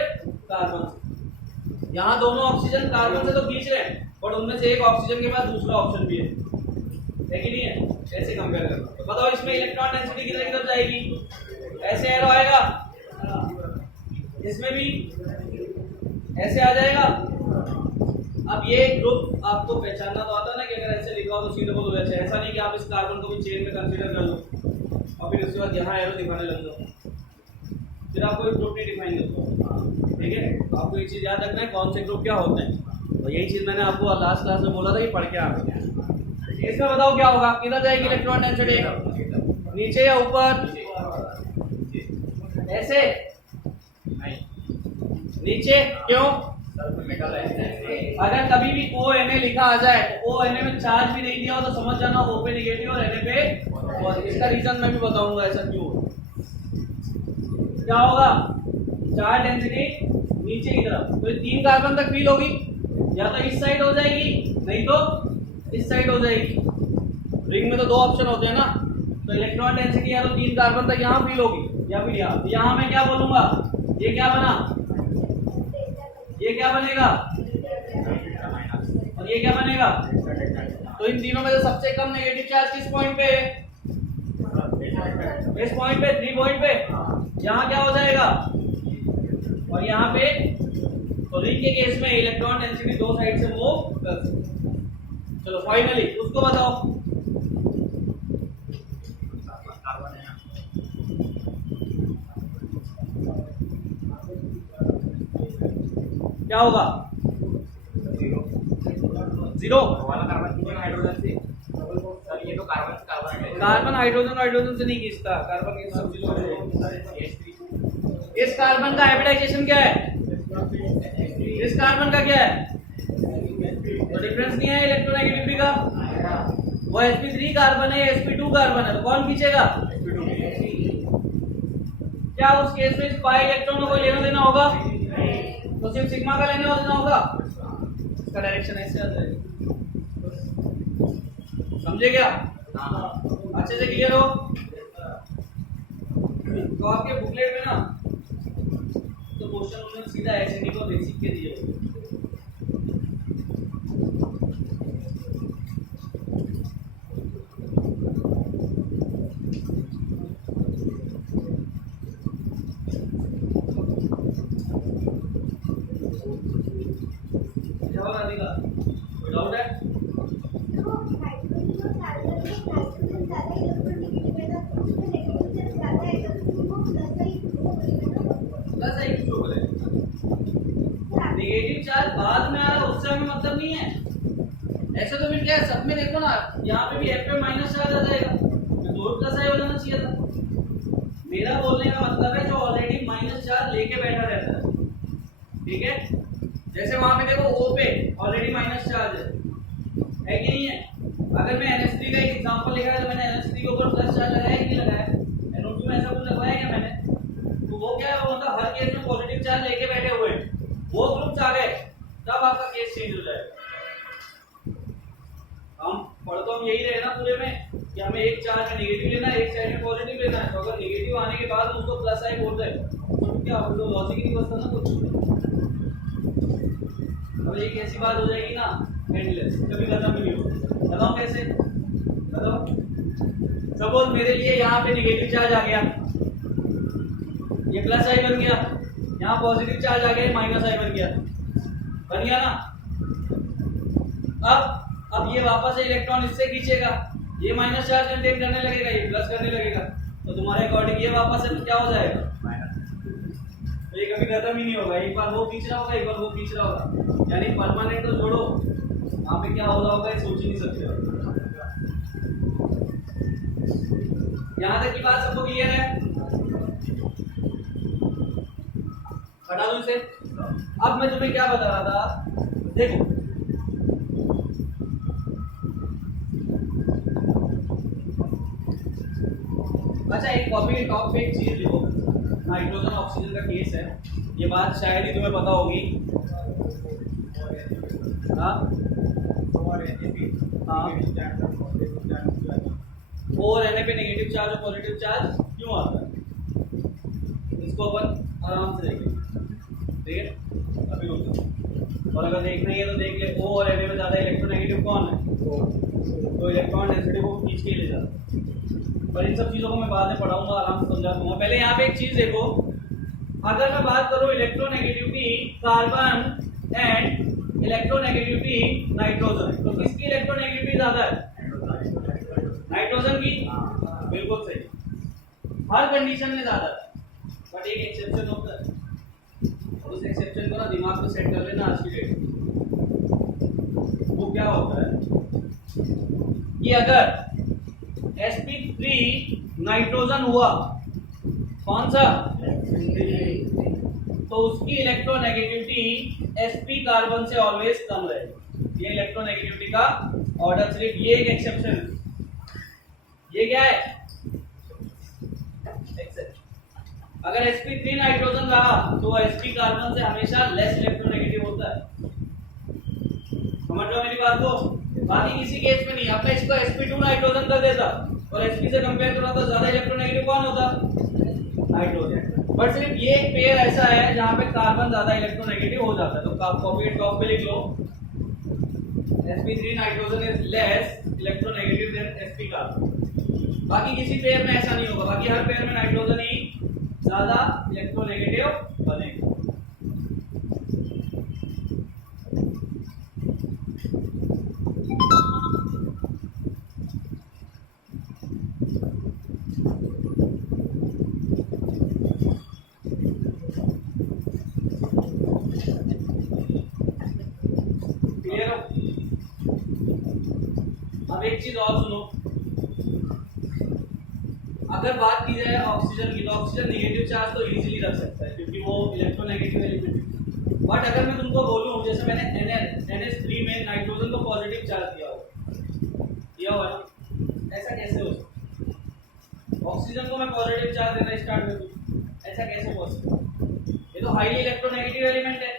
कार्बन से। यहाँ दोनों ऑक्सीजन कार्बन से तो खींच रहे हैं, बट उनमें से एक ऑक्सीजन के बाद दूसरा ऑप्शन भी है कि नहीं है? ऐसे कंपेयर करना। तो बताओ इसमें इलेक्ट्रॉन डेंसिटी किधर किधर जाएगी? ऐसे एरो आएगा, इसमें भी ऐसे आ जाएगा। अब ये ग्रुप आपको पहचानना तो आता ना कि अगर ऐसे लिखा हो तो C डबल OH है। ऐसा नहीं कि आप इस कार्बन को भी चेन में कंसीडर कर लो और फिर उसके बाद यहाँ एरो दिखाने लग जाओ, फिर आपको एक ग्रुप नहीं डिफाइन करता। ठीक है, तो आपको ये चीज याद रखना है कौन से ग्रुप क्या होते हैं। और यही चीज मैंने आपको लास्ट क्लास में बोला था कि पढ़ के आप इसमें बताओ क्या होगा? किधर जाएगी इलेक्ट्रॉन डेंसिटी? नीचे या ऊपर? ऐसे नीचे। क्यों? अगर कभी भी ONA लिखा आ जाए तो ONA में चार्ज भी नहीं दिया हो तो समझ जाना O पे नेगेटिव और Na पे। और इसका रीजन मैं भी बताऊंगा ऐसा क्यों। क्या होगा? चार्ज डेंसिटी नीचे की तरफ, तो ये 3 कार्बन तक फील होगी, या तो इस साइड हो जाएगी नहीं तो इस साइड हो जाएगी। रिंग में तो 2 ऑप्शन होते हैं ना, तो इलेक्ट्रॉन डेंसिटी या तो 3 कार्बन तक यहाँ फील होगी या फिर यहाँ। यहाँ मैं क्या बोलूंगा, ये क्या बना, ये क्या बनेगा और ये क्या बनेगा। तो इन तीनों में से सबसे कम नेगेटिव चार्ज किस पॉइंट पे है, इस पॉइंट पे, 3 पॉइंट पे। यहाँ क्या हो जाएगा और यहाँ पे, तो रिंग के केस में इलेक्ट्रॉन डेंसिटी 2 साइड से मूव कर सकती। चलो फाइनली उसको बताओ क्या होगा। 0 वाला कार्बन खींचेगा हाइड्रोजन से, सर ये तो कार्बन से कार्बन है। कार्बन हाइड्रोजन से नहीं खींचता, कार्बन की सब चीजों से। इस कार्बन का हाइब्रिडाइजेशन क्या है, इस कार्बन का क्या है, तो डिफरेंस नहीं है इलेक्ट्रोनेगेटिविटी का। वो sp3 कार्बन है, sp2 कार्बन है, तो कौन खींचेगा, क्या उस केस में इस पाई इलेक्ट्रॉनों को लेना देना होगा, तो सिर्फ सिग्मा का लेना देना होगा। इसका डायरेक्शन ऐसे आ जाएगा, समझे क्या, अच्छे से क्लियर हो। तो आपके बुकलेट में ना तो क्वेश्चन उन्होंने सीधा ऐसे नहीं को बेसिक के दिए हुए। जवाब राधिका, कोई डाउट है। तो हाइड्रोजन और कार्बन में नाइट्रोजन ज्यादा इलेक्ट्रोनेगेटिव है ना, तो उसमें नेगेटिव चार्ज ज्यादा है, तो वो प्लस आई प्लस आई क्यों बोले, नेगेटिव चार्ज बाद में आ रहा है उससे हमें मतलब नहीं है। ऐसे तो फिर क्या है, सब में देखो ना, यहाँ पे भी F पे माइनस चार्ज आ जाएगा, तो 2 प्लस आई हो जाना चाहिए था। मेरा बोलने का मतलब है जो ऑलरेडी माइनस चार्ज लेके बैठा रहता है, ठीक है। जैसे वहां पे देखो O पे ऑलरेडी माइनस चार्ज है कि नहीं है। अगर मैं NH3 का एक एग्जांपल लिखा है, तो मैंने NH3 के ऊपर प्लस चार्ज लगाया कि नहीं लगाया, NO2 में ऐसा कुछ लगवाया क्या मैंने, तो वो क्या है, वो मतलब हर केस में पॉजिटिव चार्ज लेके बैठे हुए हैं, वो ग्रुप्स आ गए तब आपका केस चेंज हो जाएगा। हम पढ़ तो हम यही रहे ना पूरे में कि हमें एक चार्ज में नेगेटिव लेना है, एक साइड में पॉजिटिव लेना है, तो अगर नेगेटिव आने के बाद उसको प्लस आई बोल रहे तो क्या तो लॉजिक नहीं बचता ना कुछ। अब एक ऐसी बात हो जाएगी ना एंडलेस, कभी खत्म नहीं होगा। बताओ कैसे, बताओ। सपोज मेरे लिए यहाँ पे नेगेटिव चार्ज आ गया, ये प्लस आई बन गया, यहाँ पॉजिटिव चार्ज आ गया, माइनस आई बन गया ना। अब ये वापस से इलेक्ट्रॉन इससे खींचेगा, ये माइनस चार्ज कंटेन करने लगेगा, ये प्लस करने लगेगा, तो तुम्हारे अकॉर्डिंग ये वापस से क्या हो जाएगा, तो ये कभी खत्म ही नहीं होगा। एक बार वो खींच रहा होगा, एक बार वो खींच रहा होगा, यानी परमानेंट तो छोड़ो, वहां पे क्या हो रहा होगा ये सोच ही नहीं सकते। यहाँ तक की बात सबको क्लियर है, हटा दो इसे। अब मैं तुम्हें क्या बता रहा था, देखो अच्छा एक कॉपी के टॉप पे एक चीज लिखो, नाइट्रोजन ऑक्सीजन का केस है, ये बात शायद ही तुम्हें पता होगी। हाँ और Na पे नेगेटिव चार्ज और पॉजिटिव चार्ज क्यों आता है, इसको अपन आराम से देखेंगे, ठीक है। अभी रुक जाओ, और अगर देखना ही है तो देख ले, O और Na में ज्यादा इलेक्ट्रोनेगेटिव कौन है, तो इलेक्ट्रॉन डेंसिटी को खींच के ले जाता है। पर इन सब चीजों को मैं बाद में पढ़ाऊंगा, आराम से समझा दूंगा। पहले यहाँ पे एक चीज देखो, अगर मैं बात करूं electronegativity carbon and electronegativity nitrogen, तो किसकी इलेक्ट्रोनेगेटिविटी ज्यादा है, नाइट्रोजन की, बिल्कुल सही, हर कंडीशन में ज्यादा है। बट एक एक्सेप्शन होता है, और उस एक्सेप्शन को ना दिमाग में सेट कर लेना आज की डेट में। वो क्या होता है कि अगर sp3 नाइट्रोजन हुआ, कौन सा, तो उसकी इलेक्ट्रोनेगेटिविटी sp कार्बन से ऑलवेज कम रहेगी। ये इलेक्ट्रोनेगेटिविटी का ऑर्डर, सिर्फ ये एक एक्सेप्शन है। ये क्या है, अगर sp3 नाइट्रोजन रहा तो sp कार्बन से हमेशा लेस इलेक्ट्रोनेगेटिव होता है। समझ रहे हो मेरी बात को? बाकी किसी केस में नहीं। अब मैं इसको sp2 नाइट्रोजन कर देता और sp से कंपेयर करा तो ज्यादा इलेक्ट्रोनेगेटिव कौन होता? नाइट्रोजन। बट सिर्फ ये एक पेयर ऐसा है जहां पे कार्बन ज्यादा इलेक्ट्रोनेगेटिव हो जाता है, तो कॉपी एट टॉप पे लिख लो sp3 nitrogen is less electronegative than sp carbon. बाकी किसी पेयर में ऐसा नहीं होगा, बाकी हर पेयर में नाइट्रोजन ही ज्यादा इलेक्ट्रोनेगेटिव बनेगा। अब एक चीज और सुनो, अगर बात की जाए ऑक्सीजन की तो ऑक्सीजन नेगेटिव चार्ज तो इजीली रख सकता है क्योंकि वो इलेक्ट्रोनेगेटिव एलिमेंट है। बट अगर मैं तुमको बोलूं जैसे मैंने NH3 में नाइट्रोजन को पॉजिटिव चार्ज दिया हुआ ना, ऐसा कैसे हो सकता? ऑक्सीजन को मैं पॉजिटिव चार्ज देना स्टार्ट कर दूं, ऐसा कैसे पॉसिबल? ये तो हाईली इलेक्ट्रोनेगेटिव एलिमेंट है,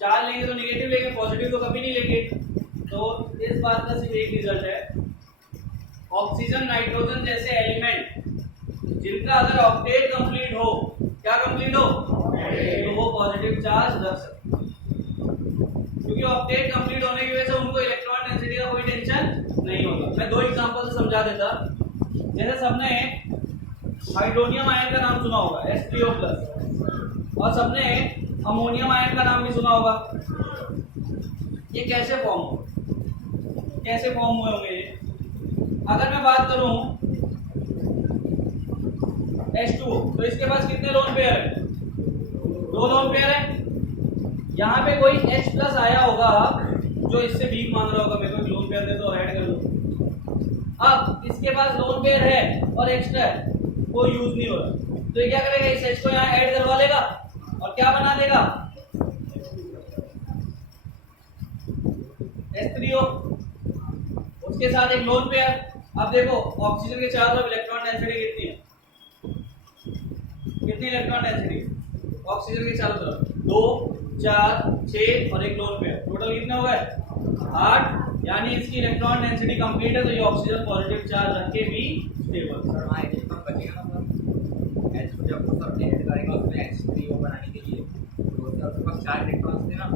चार्ज लेंगे तो नेगेटिव लेंगे, पॉजिटिव तो कभी नहीं लेंगे। तो इस बात का सिर्फ एक रिजल्ट है, ऑक्सीजन नाइट्रोजन जैसे एलिमेंट जिनका अगर ऑक्टेट कंप्लीट हो, क्या कंप्लीट हो, तो वो पॉजिटिव चार्ज रख सकते हैं क्योंकि ऑक्टेट कंप्लीट होने की वजह से उनको इलेक्ट्रॉन डेंसिटी का कोई टेंशन नहीं होगा। मैं दो एग्जांपल से समझा देता। जैसे सबने हाइड्रोनियम आयन का नाम सुना होगा H3O+, और सबने अमोनियम आयन का नाम भी सुना होगा। ये कैसे फॉर्म हुए होंगे ये? अगर मैं बात करूं H2O, तो इसके पास कितने लोन पेयर है? 2 लोन पेयर है। यहाँ पे कोई H+ आया होगा जो इससे भीख मांग रहा होगा, मेरे को लोन पेयर दे दो, ऐड कर दो। अब इसके पास लोन पेयर है और एक्स्ट्रा है, वो यूज नहीं हो रहा, तो ये क्या करेगा, इस H को यहाँ ऐड करवा लेगा और क्या बना देगा, H3O, उसके साथ एक लोन पेयर। अब देखो ऑक्सीजन के चारों तरफ इलेक्ट्रॉन डेंसिटी कितनी है, कितनी इलेक्ट्रॉन डेंसिटी ऑक्सीजन के चारों तरफ? 2, 4, 6 और एक लोन पेयर, टोटल कितने हो गए? 8। यानी इसकी इलेक्ट्रॉन डेंसिटी कंप्लीट है, तो ये ऑक्सीजन पॉजिटिव चार्ज रख के भी स्टेबल। सर वहाँ एक इलेक्ट्रॉन बचेगा ना सर, H जब वो सब ऐड करेगा उसमें H3O बनाने के लिए, तो उसके पास 4 इलेक्ट्रॉन्स थे ना,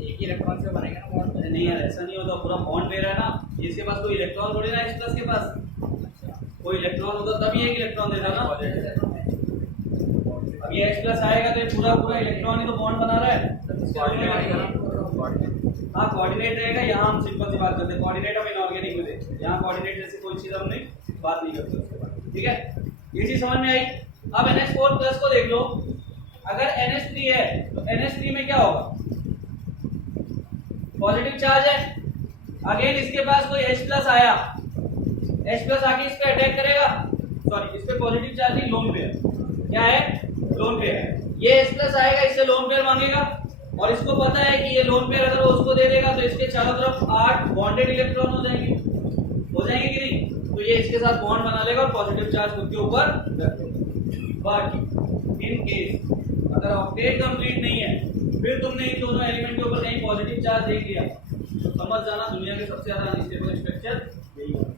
एक ही इलेक्ट्रॉन से बनेगा ना बॉन्ड? नहीं यार, ऐसा नहीं होता, पूरा बॉन्ड ले रहा है ना, इसके पास कोई इलेक्ट्रॉन थोड़ी ना H+ के पास, कोई इलेक्ट्रॉन होता तभी एक इलेक्ट्रॉन देता ना। अब ये H+ आएगा तो ये पूरा इलेक्ट्रॉन ही तो बॉन्ड बना रहा है। हाँ कोऑर्डिनेट रहेगा। यहाँ हम सिंपल सी बात करते हैं, कोऑर्डिनेट हम इनऑर्गेनिक में देते हैं, यहाँ कोऑर्डिनेट जैसे कोई चीज हम नहीं बात नहीं करते उसके बाद, ठीक है? ये चीज समझ में आई। अब NH4+ को देख लो, अगर NH3 है तो NH3 में क्या होगा, पॉजिटिव चार्ज है। अगेन इसके पास कोई H+ आया, H+ आके इस पे अटैक करेगा, सॉरी इस पे पॉजिटिव चार्ज नहीं, लोन पेयर, क्या है, लोन पेयर। ये H+ आएगा, इससे लोन पेयर मांगेगा और इसको पता है कि ये लोन पेयर अगर वो उसको दे देगा तो इसके चारों तरफ 8 बॉन्डेड इलेक्ट्रॉन हो जाएंगे कि नहीं? तो ये इसके साथ बॉन्ड बना लेगा और पॉजिटिव चार्ज खुद के ऊपर रख देगा। बाकी इन केस अगर ऑक्टेट कंप्लीट नहीं है, फिर तुमने इन दोनों एलिमेंट के ऊपर कहीं पॉजिटिव चार्ज देख लिया तो समझ जाना दुनिया के सबसे ज्यादा अनस्टेबल स्ट्रक्चर यही होगा।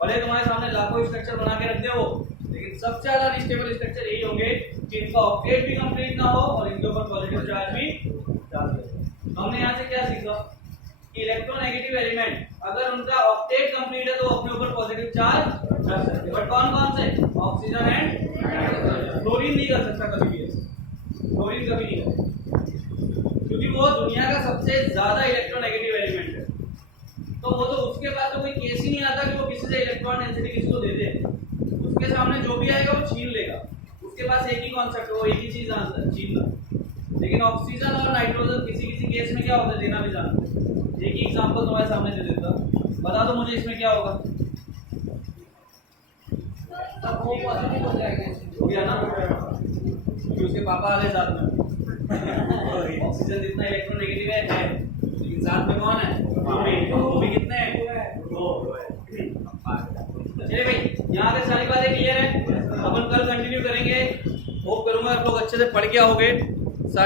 भले तुम्हारे सामने लाखों स्ट्रक्चर बना के रख दे वो, लेकिन सबसे ज्यादा अनस्टेबल स्ट्रक्चर यही होंगे जिनका ऑक्टेट भी कंप्लीट ना हो और इनके ऊपर पॉजिटिव चार्ज भी डाल दे। हमने यहाँ से क्या सीखा कि इलेक्ट्रोनेगेटिव एलिमेंट अगर उनका ऑक्टेट कंप्लीट है तो अपने ऊपर पॉजिटिव चार्ज रख सकते हैं, बट कौन से, ऑक्सीजन एंड क्लोरीन नहीं कर सकता कभी भी, क्लोरीन कभी नहीं कर, क्योंकि वो दुनिया का सबसे ज्यादा इलेक्ट्रोनेगेटिव एलिमेंट है। तो वो तो उसके पास तो कोई केस ही नहीं आता कि वो किसी से इलेक्ट्रॉन डेंसिटी किसी को दे दे, उसके सामने जो भी आएगा वो छीन लेगा, उसके पास एक ही कॉन्सेप्ट है, वो एक ही चीज आंसर छीनना। लेकिन ऑक्सीजन और नाइट्रोजन किसी केस में क्या होता है, देना भी जानते हैं। एक ही एग्जांपल तुम्हारे सामने दे देता, बता दो मुझे इसमें क्या होगा, सब वो पॉजिटिव हो जाएगा, हो गया ना, क्योंकि उसके पापा आ गए साथ में। ऑक्सीजन जितना इलेक्ट्रोनेगेटिव है, लेकिन साथ में कौन है, वो भी कितने हैं, 2। चलिए भाई, यहाँ से सारी बातें क्लियर है, अपन कल कंटिन्यू करेंगे होप करूंगा आप लोग अच्छे से पढ़ के आओगे।